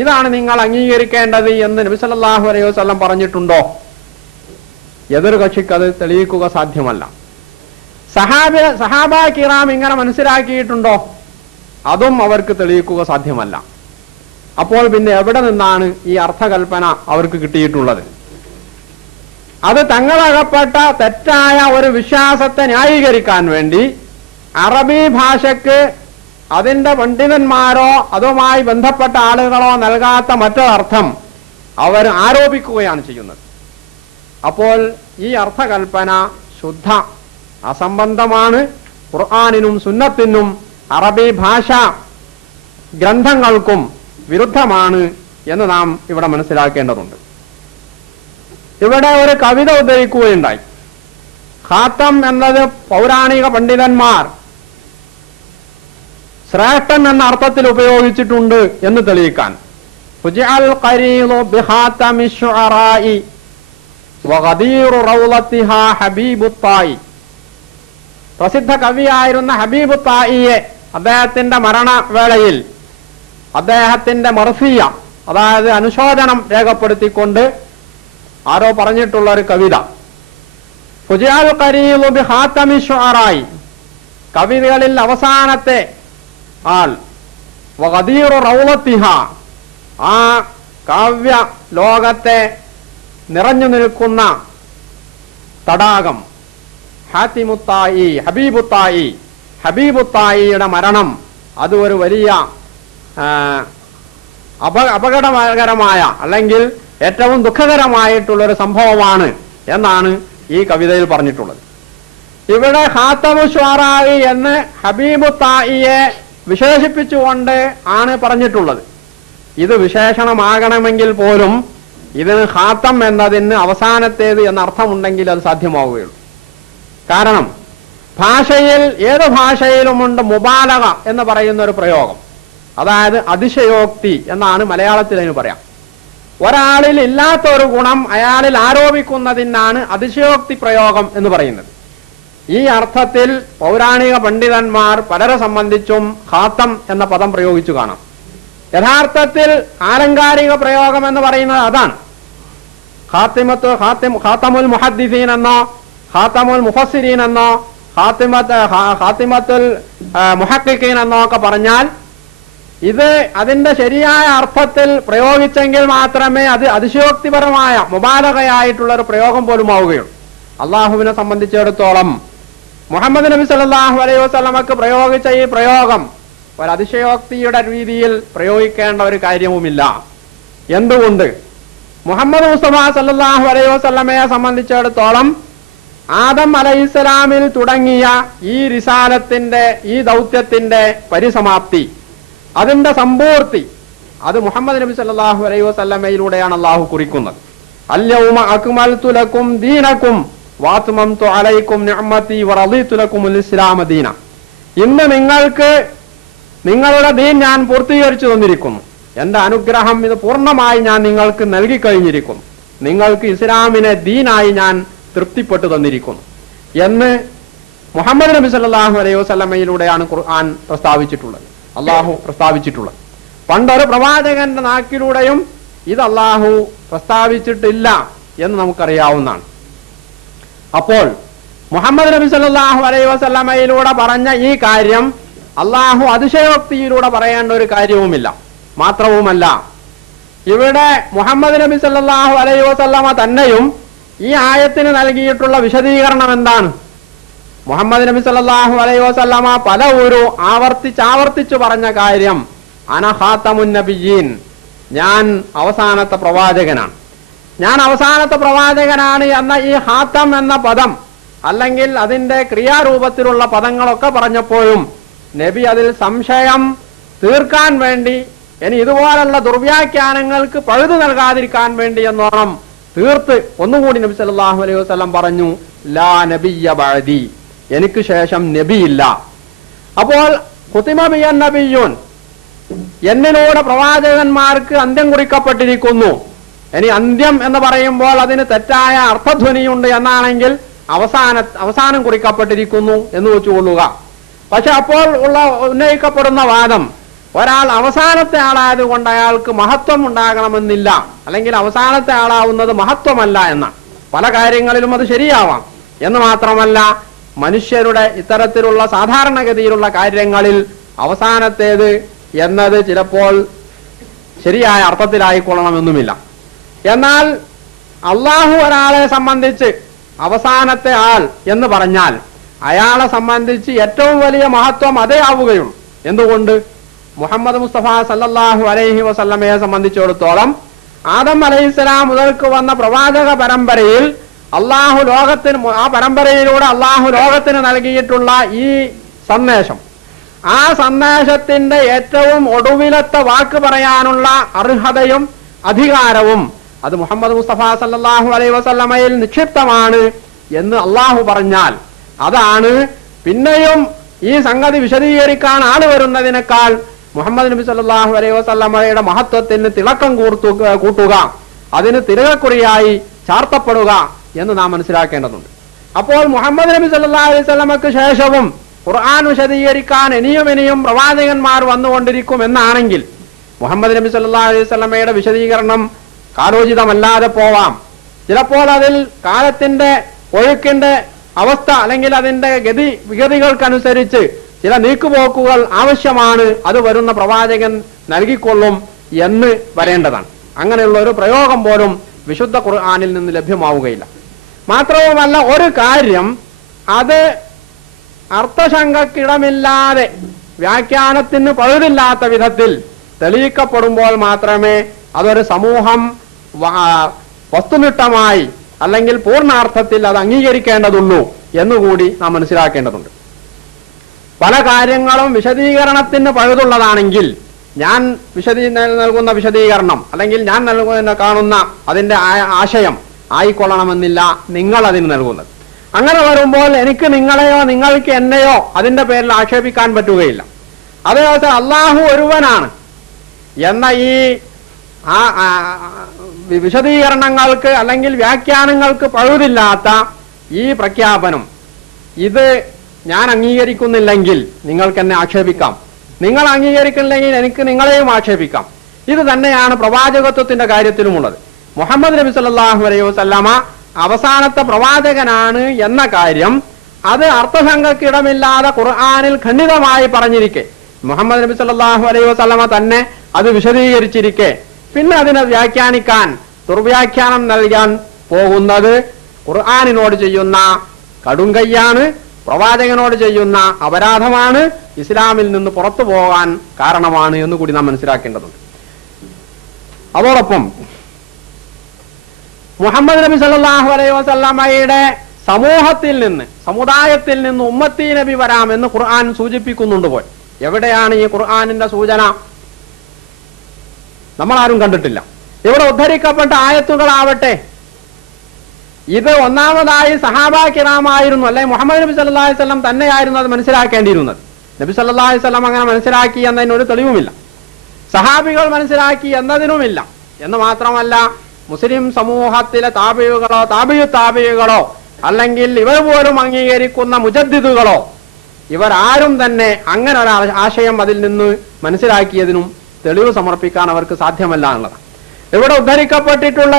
ഇതാണ് നിങ്ങൾ അംഗീകരിക്കേണ്ടത് എന്ന് നബി സല്ലല്ലാഹു അലൈഹി വസല്ലം പറഞ്ഞിട്ടുണ്ടോ? എതിർ കക്ഷിക്ക് അത് തെളിയിക്കുക സാധ്യമല്ല. സഹാബ കിറാം ഇങ്ങനെ മനസ്സിലാക്കിയിട്ടുണ്ടോ? അതും അവർക്ക് തെളിയിക്കുക സാധ്യമല്ല. അപ്പോൾ പിന്നെ എവിടെ നിന്നാണ് ഈ അർത്ഥകൽപ്പന അവർക്ക് കിട്ടിയിട്ടുള്ളത്? അത് തങ്ങളകപ്പെട്ട തെറ്റായ ഒരു വിശ്വാസത്തെ ന്യായീകരിക്കാൻ വേണ്ടി അറബി ഭാഷയ്ക്ക് അതിന്റെ പണ്ഡിതന്മാരോ അതുമായി ബന്ധപ്പെട്ട ആളുകളോ നൽകാത്ത മറ്റൊരർത്ഥം അവർ ആരോപിക്കുകയാണ് ചെയ്യുന്നത്. അപ്പോൾ ഈ അർത്ഥകൽപ്പന ശുദ്ധ അസംബന്ധമാണ്, ഖുർആനിനും സുന്നത്തിനും അറബി ഭാഷ ഗ്രന്ഥങ്ങൾക്കും വിരുദ്ധമാണ് എന്ന് നാം ഇവിടെ മനസ്സിലാക്കേണ്ടതുണ്ട്. ഇവിടെ ഒരു കവിത ഉദ്ധരിക്കുകയുണ്ടായി. ഖാത്തം എന്നത് പൗരാണിക പണ്ഡിതന്മാർ ശ്രേഷ്ഠൻ എന്ന അർത്ഥത്തിൽ ഉപയോഗിച്ചിട്ടുണ്ട് എന്ന് തെളിയിക്കാൻ. വഗദീറു റൗളത്തിഹാ ഹബീബുത്തായി. പ്രസിദ്ധ കവിയായിരുന്ന ഹബീബുത്തായിയെ അദ്ദേഹത്തിന്റെ മരണവേളയിൽ അദ്ദേഹത്തിന്റെ മർസിയ, അതായത് അനുശോചനം രേഖപ്പെടുത്തിക്കൊണ്ട് ആരോ പറഞ്ഞിട്ടുള്ള ഒരു കവിത, ഫുജിഅൽ ഖരീബു ബിഖാതമി ശുഅറായി, കവിതകളിൽ അവസാനത്തെ ആൾ, വഗദീറു റൗളത്തിഹാ, ആ കാവ്യ ലോകത്തെ നിറഞ്ഞു നിൽക്കുന്ന തടാകം, ഹാത്തിമുത്തായി, ഹബീബുത്തായിയുടെ മരണം അത് ഒരു വലിയ അപകടകരമായ അല്ലെങ്കിൽ ഏറ്റവും ദുഃഖകരമായിട്ടുള്ള ഒരു സംഭവമാണ് എന്നാണ് ഈ കവിതയിൽ പറഞ്ഞിട്ടുള്ളത്. ഇവിടെ ഖാതമു ശുഅറായി എന്ന് ഹബീബുത്തായിയെ വിശേഷിപ്പിച്ചുകൊണ്ട് ആണ് പറഞ്ഞിട്ടുള്ളത്. ഇത് വിശേഷണമാകണമെങ്കിൽ പോലും ഇതിന് ഖാത്തം എന്നതിന് അവസാനത്തേത് എന്ന അർത്ഥമുണ്ടെങ്കിൽ അത് സാധ്യമാവുകയുള്ളൂ. കാരണം ഭാഷയിൽ, ഏത് ഭാഷയിലുമുണ്ട് മുബാലഗ എന്ന് പറയുന്ന ഒരു പ്രയോഗം, അതായത് അതിശയോക്തി എന്നാണ് മലയാളത്തിൽ അതിന് പറയാം. ഒരാളിൽ ഇല്ലാത്ത ഒരു ഗുണം അയാളിൽ ആരോപിക്കുന്നതിനാണ് അതിശയോക്തി പ്രയോഗം എന്ന് പറയുന്നത്. ഈ അർത്ഥത്തിൽ പൗരാണിക പണ്ഡിതന്മാർ പലരെ സംബന്ധിച്ചും ഖാത്തം എന്ന പദം പ്രയോഗിച്ചു കാണാം. യഥാർത്ഥത്തിൽ ആലങ്കാരിക പ്രയോഗം എന്ന് പറയുന്നത് അതാണ്. ഖാത്തമുൽ മുഹദ്ദിസീൻ എന്നോ ഖാത്തമുൽ മുഫസ്സിരീൻ എന്നോ ഖാത്തിമത്തുൽ മുഹഖ്ഖിഖീൻ എന്നോ ഒക്കെ പറഞ്ഞാൽ ഇത് അതിന്റെ ശരിയായ അർത്ഥത്തിൽ പ്രയോഗിച്ചെങ്കിൽ മാത്രമേ അത് അതിശയോക്തിപരമായ മുബാലഗയായിട്ടുള്ള ഒരു പ്രയോഗം പോലും ആവുകയുള്ളൂ. അള്ളാഹുവിനെ സംബന്ധിച്ചിടത്തോളം മുഹമ്മദ് നബി സല്ലല്ലാഹു അലൈഹി വസല്ലമക്ക് പ്രയോഗിച്ച ഈ പ്രയോഗം ഒരു അതിശയോക്തിയുടെ രീതിയിൽ പ്രയോഗിക്കേണ്ട ഒരു കാര്യവുമില്ല. എന്തുകൊണ്ട്? മുഹമ്മദ് മുസ്തഫ സല്ലല്ലാഹു അലൈഹി വസല്ലമയെ സംബന്ധിച്ചിടത്തോളം ആദം അലൈഹിസ്സലാമിൽ തുടങ്ങിയ ഈ റിസാലത്തിന്റെ, ഈ ദൗത്യത്തിന്റെ പരിസമാപ്തി, അതിന്റെ സമ്പൂർത്തി അത് മുഹമ്മദ് നബി സല്ലല്ലാഹു അലൈഹി വസല്ലമയിലൂടെയാണ് അള്ളാഹു കുറിക്കുന്നത്. അൽയൗമ അക്മൽതു ലക്കും ദീനക്കും വഅത്മംതു അലൈക്കും നിഅമതി വറദീതു ലക്കുമുൽ ഇസ്ലാമ ദീന. ഇന്ന് നിങ്ങൾക്ക് നിങ്ങളുടെ ദീൻ ഞാൻ പൂർത്തീകരിച്ചു തന്നിരിക്കുന്നു, എന്റെ അനുഗ്രഹം ഇത് പൂർണ്ണമായി ഞാൻ നിങ്ങൾക്ക് നൽകി കഴിഞ്ഞിരിക്കുന്നു, നിങ്ങൾക്ക് ഇസ്ലാമിനെ ദീനായി ഞാൻ തൃപ്തിപ്പെട്ടു തന്നിരിക്കുന്നു എന്ന് മുഹമ്മദ് നബി സല്ലല്ലാഹു അലൈഹി വസല്ലമയിലൂടെയാണ് ഖുർആൻ പ്രസ്താവിച്ചിട്ടുള്ളത്, അള്ളാഹു പ്രസ്താവിച്ചിട്ടുള്ളത്. പണ്ടൊരു പ്രവാചകന്റെ നാക്കിലൂടെയും ഇത് അള്ളാഹു പ്രസ്താവിച്ചിട്ടില്ല എന്ന് നമുക്കറിയാവുന്നതാണ്. അപ്പോൾ മുഹമ്മദ് നബി സല്ലല്ലാഹു അലൈഹി വസല്ലമയിലൂടെ പറഞ്ഞ ഈ കാര്യം അള്ളാഹു അതിശയോക്തിയിലൂടെ പറയേണ്ട ഒരു കാര്യവുമില്ല. മാത്രവുമല്ല, ഇവിടെ മുഹമ്മദ് നബി സല്ലല്ലാഹു അലൈഹി വസല്ലമ തന്നെയും ഈ ആയത്തിന് നൽകിയിട്ടുള്ള വിശദീകരണം എന്താണ്? മുഹമ്മദ് നബി സല്ലല്ലാഹു അലൈഹി വസല്ലമ പല ഒരു ആവർത്തിച്ചു പറഞ്ഞ കാര്യം, അന ഖാതമുൻ നബിയ്യീൻ, ഞാൻ അവസാനത്തെ പ്രവാചകനാണ്, ഞാൻ അവസാനത്തെ പ്രവാചകനാണ് എന്ന ഈ ഖാതം എന്ന പദം അല്ലെങ്കിൽ അതിന്റെ ക്രിയാരൂപത്തിലുള്ള പദങ്ങളൊക്കെ പറഞ്ഞപ്പോഴും നബി അതിൽ സംശയം തീർക്കാൻ വേണ്ടി, ഇനി ഇതുപോലുള്ള ദുർവ്യാഖ്യാനങ്ങൾക്ക് പഴുതു നൽകാതിരിക്കാൻ വേണ്ടി എന്നോണം തീർത്ത് ഒന്നുകൂടി നബി സല്ലല്ലാഹു അലൈഹി വസല്ലം പറഞ്ഞു, ലാ നബിയ്യ ബഅദി, എനിക്ക് ശേഷം നബിയില്ല. അപ്പോൾ ഖുതിമ ബിയൻ നബിയ്യൂൻ, എന്നിലൂടെ പ്രവാചകന്മാർക്ക് അന്ത്യം കുറിക്കപ്പെട്ടിരിക്കുന്നു. ഇനി അന്ത്യം എന്ന് പറയുമ്പോൾ അതിന് തെറ്റായ അർത്ഥധ്വനിയുണ്ട് എന്നാണെങ്കിൽ അവസാനം കുറിക്കപ്പെട്ടിരിക്കുന്നു എന്ന് വെച്ചുകൊള്ളുക. പക്ഷെ അപ്പോൾ ഉന്നയിക്കപ്പെടുന്ന വാദം, ഒരാൾ അവസാനത്തെ ആളായതുകൊണ്ട് അയാൾക്ക് മഹത്വം ഉണ്ടാകണമെന്നില്ല, അല്ലെങ്കിൽ അവസാനത്തെ ആളാവുന്നത് മഹത്വമല്ല എന്ന. പല കാര്യങ്ങളിലും അത് ശരിയാവാം. എന്ന് മാത്രമല്ല, മനുഷ്യരുടെ ഇത്തരത്തിലുള്ള സാധാരണഗതിയിലുള്ള കാര്യങ്ങളിൽ അവസാനത്തേത് എന്നത് ചിലപ്പോൾ ശരിയായ അർത്ഥത്തിലായിക്കൊള്ളണമെന്നുമില്ല. എന്നാൽ അള്ളാഹു ഒരാളെ സംബന്ധിച്ച് അവസാനത്തെ ആൾ എന്ന് പറഞ്ഞാൽ അയാളെ സംബന്ധിച്ച് ഏറ്റവും വലിയ മഹത്വം അതേ ആവുകയുള്ളൂ. എന്തുകൊണ്ട്? മുഹമ്മദ് മുസ്തഫ സല്ലല്ലാഹു അലൈഹി വസല്ലമയെ സംബന്ധിച്ചിടത്തോളം ആദം അലൈഹിസ്സലാം മുതൽക്ക് വന്ന പ്രവാചക പരമ്പരയിൽ അള്ളാഹു ലോകത്തിന്, ആ പരമ്പരയിലൂടെ അള്ളാഹു ലോകത്തിന് നൽകിയിട്ടുള്ള ഈ സന്ദേശം, ആ സന്ദേശത്തിന്റെ ഏറ്റവും ഒടുവിലത്തെ വാക്ക് പറയാനുള്ള അർഹതയും അധികാരവും അത് മുഹമ്മദ് മുസ്തഫ സല്ലല്ലാഹു അലൈഹി വസല്ലമയിൽ നിക്ഷിപ്തമാണ് എന്ന് അള്ളാഹു പറഞ്ഞാൽ, അതാണ് പിന്നെയും ഈ സംഗതി വിശദീകരിക്കാൻ ആള് വരുന്നതിനേക്കാൾ മുഹമ്മദ് നബി സല്ലല്ലാഹു അലൈഹി വസല്ലമയുടെ മഹത്വത്തിന് തിളക്കം കൂട്ടുക, അതിന് തിലകക്കുറിയായി ചാർത്തപ്പെടുക എന്ന് നാം മനസ്സിലാക്കേണ്ടതുണ്ട്. അപ്പോൾ മുഹമ്മദ് നബി സല്ലല്ലാഹു അലൈഹി വസല്ലമക്ക് ശേഷവും ഖുർആൻ വിശദീകരിക്കാൻ ഇനിയും പ്രവാചകന്മാർ വന്നുകൊണ്ടിരിക്കും എന്നാണെങ്കിൽ മുഹമ്മദ് നബി സല്ലല്ലാഹു അലൈഹി വസല്ലമയുടെ വിശദീകരണം കാലോചിതമല്ലാതെ പോവാം. ചിലപ്പോൾ അതിൽ കാലത്തിന്റെ ഒഴുക്കിന്റെ അവസ്ഥ അല്ലെങ്കിൽ അതിന്റെ വിഗതികൾക്കനുസരിച്ച് ചില നീക്കുപോക്കുകൾ ആവശ്യമാണ്. അത് വരുന്ന പ്രവാചകൻ നൽകിക്കൊള്ളും എന്ന് വരേണ്ടതാണ്. അങ്ങനെയുള്ള ഒരു പ്രയോഗം പോലും വിശുദ്ധ ഖുർആനിൽ നിന്ന് ലഭ്യമാവുകയില്ല. മാത്രവുമല്ല, ഒരു കാര്യം അത് അർത്ഥശങ്കക്കിടമില്ലാതെ വ്യാഖ്യാനത്തിന് പഴുതില്ലാത്ത വിധത്തിൽ തെളിയിക്കപ്പെടുമ്പോൾ മാത്രമേ അതൊരു സമൂഹം വസ്തുനിഷ്ഠമായി അല്ലെങ്കിൽ പൂർണ്ണാർത്ഥത്തിൽ അത് അംഗീകരിക്കേണ്ടതുള്ളൂ എന്നുകൂടി നാം മനസ്സിലാക്കേണ്ടതുണ്ട്. പല കാര്യങ്ങളും വിശദീകരണത്തിന് പഴുതുള്ളതാണെങ്കിൽ ഞാൻ നൽകുന്ന വിശദീകരണം അല്ലെങ്കിൽ ഞാൻ കാണുന്ന അതിന്റെ ആശയം ആയിക്കൊള്ളണമെന്നില്ല നിങ്ങൾ അതിന് നൽകുന്നത്. അങ്ങനെ വരുമ്പോൾ എനിക്ക് നിങ്ങളെയോ നിങ്ങൾക്ക് എന്നെയോ അതിന്റെ പേരിൽ ആക്ഷേപിക്കാൻ പറ്റുകയില്ല. അതേപോലെ അള്ളാഹു ഒരുവനാണ് എന്ന ഈ വിശദീകരണങ്ങൾക്ക് അല്ലെങ്കിൽ വ്യാഖ്യാനങ്ങൾക്ക് പഴുതില്ലാത്ത ഈ പ്രഖ്യാപനം ഇത് ഞാൻ അംഗീകരിക്കുന്നില്ലെങ്കിൽ നിങ്ങൾക്ക് എന്നെ ആക്ഷേപിക്കാം, നിങ്ങൾ അംഗീകരിക്കുന്നില്ലെങ്കിൽ എനിക്ക് നിങ്ങളെയും ആക്ഷേപിക്കാം. ഇത് തന്നെയാണ് പ്രവാചകത്വത്തിന്റെ കാര്യത്തിലുമുള്ളത്. മുഹമ്മദ് നബി സല്ലല്ലാഹു അലൈഹി വസല്ലമ അവസാനത്തെ പ്രവാചകനാണ് എന്ന കാര്യം അത് അർത്ഥശങ്കക്കിടമില്ലാതെ ഖുർആനിൽ ഖണ്ഡിതമായി പറഞ്ഞിരിക്കെ, മുഹമ്മദ് നബി സല്ലല്ലാഹു അലൈഹി വസല്ലമ തന്നെ അത് വിശദീകരിച്ചിരിക്കെ, പിന്നെ അതിനെ വ്യാഖ്യാനിക്കാൻ ദുർവ്യാഖ്യാനം നൽകാൻ പോകുന്നത് ഖുർആനിനോട് ചെയ്യുന്ന കടുങ്കയ്യാണ്, പ്രവാചകനോട് ചെയ്യുന്ന അപരാധമാണ്, ഇസ്ലാമിൽ നിന്ന് പുറത്തു പോകാൻ കാരണമാണ് എന്ന് കൂടി നാം മനസ്സിലാക്കേണ്ടതുണ്ട്. അതോടൊപ്പം മുഹമ്മദ് നബി സല്ലല്ലാഹു അലൈഹി വസല്ലമയുടെ സമൂഹത്തിൽ നിന്ന്, സമുദായത്തിൽ നിന്ന് ഉമ്മത്തി നബി വരാമെന്ന് ഖുർആൻ സൂചിപ്പിക്കുന്നുണ്ട്. പോയി എവിടെയാണ് ഈ ഖുർആനിന്റെ സൂചന? നമ്മളാരും കണ്ടിട്ടില്ല. ഇവിടെ ഉദ്ധരിക്കപ്പെട്ട ആയത്തുകളാവട്ടെ, ഇത് ഒന്നാമതായി സഹാബാ കിറാമായിരുന്നു, അല്ലെ മുഹമ്മദ് നബി സല്ലല്ലാഹു അലൈഹി വസല്ലം തന്നെയായിരുന്നു അത് മനസ്സിലാക്കേണ്ടിയിരുന്നത്. നബി സല്ലല്ലാഹു അലൈഹി വസല്ലം അങ്ങനെ മനസ്സിലാക്കി എന്നതിന് ഒരു തെളിവുമില്ല, സഹാബികൾ മനസ്സിലാക്കി എന്നതിനുമില്ല. എന്ന് മാത്രമല്ല, മുസ്ലിം സമൂഹത്തിലെ താബിയുകളോ താബിയുകളോ അല്ലെങ്കിൽ ഇവർ പോലും അംഗീകരിക്കുന്ന മുജദ്ദിദുകളോ ഇവരാരും തന്നെ അങ്ങനെ ഒരു ആശയം അതിൽ നിന്ന് മനസ്സിലാക്കിയതിനും തെളിവ് സമർപ്പിക്കാൻ അവർക്ക് സാധ്യമല്ല എന്നുള്ളതാണ്. ഇവിടെ ഉദ്ധരിക്കപ്പെട്ടിട്ടുള്ള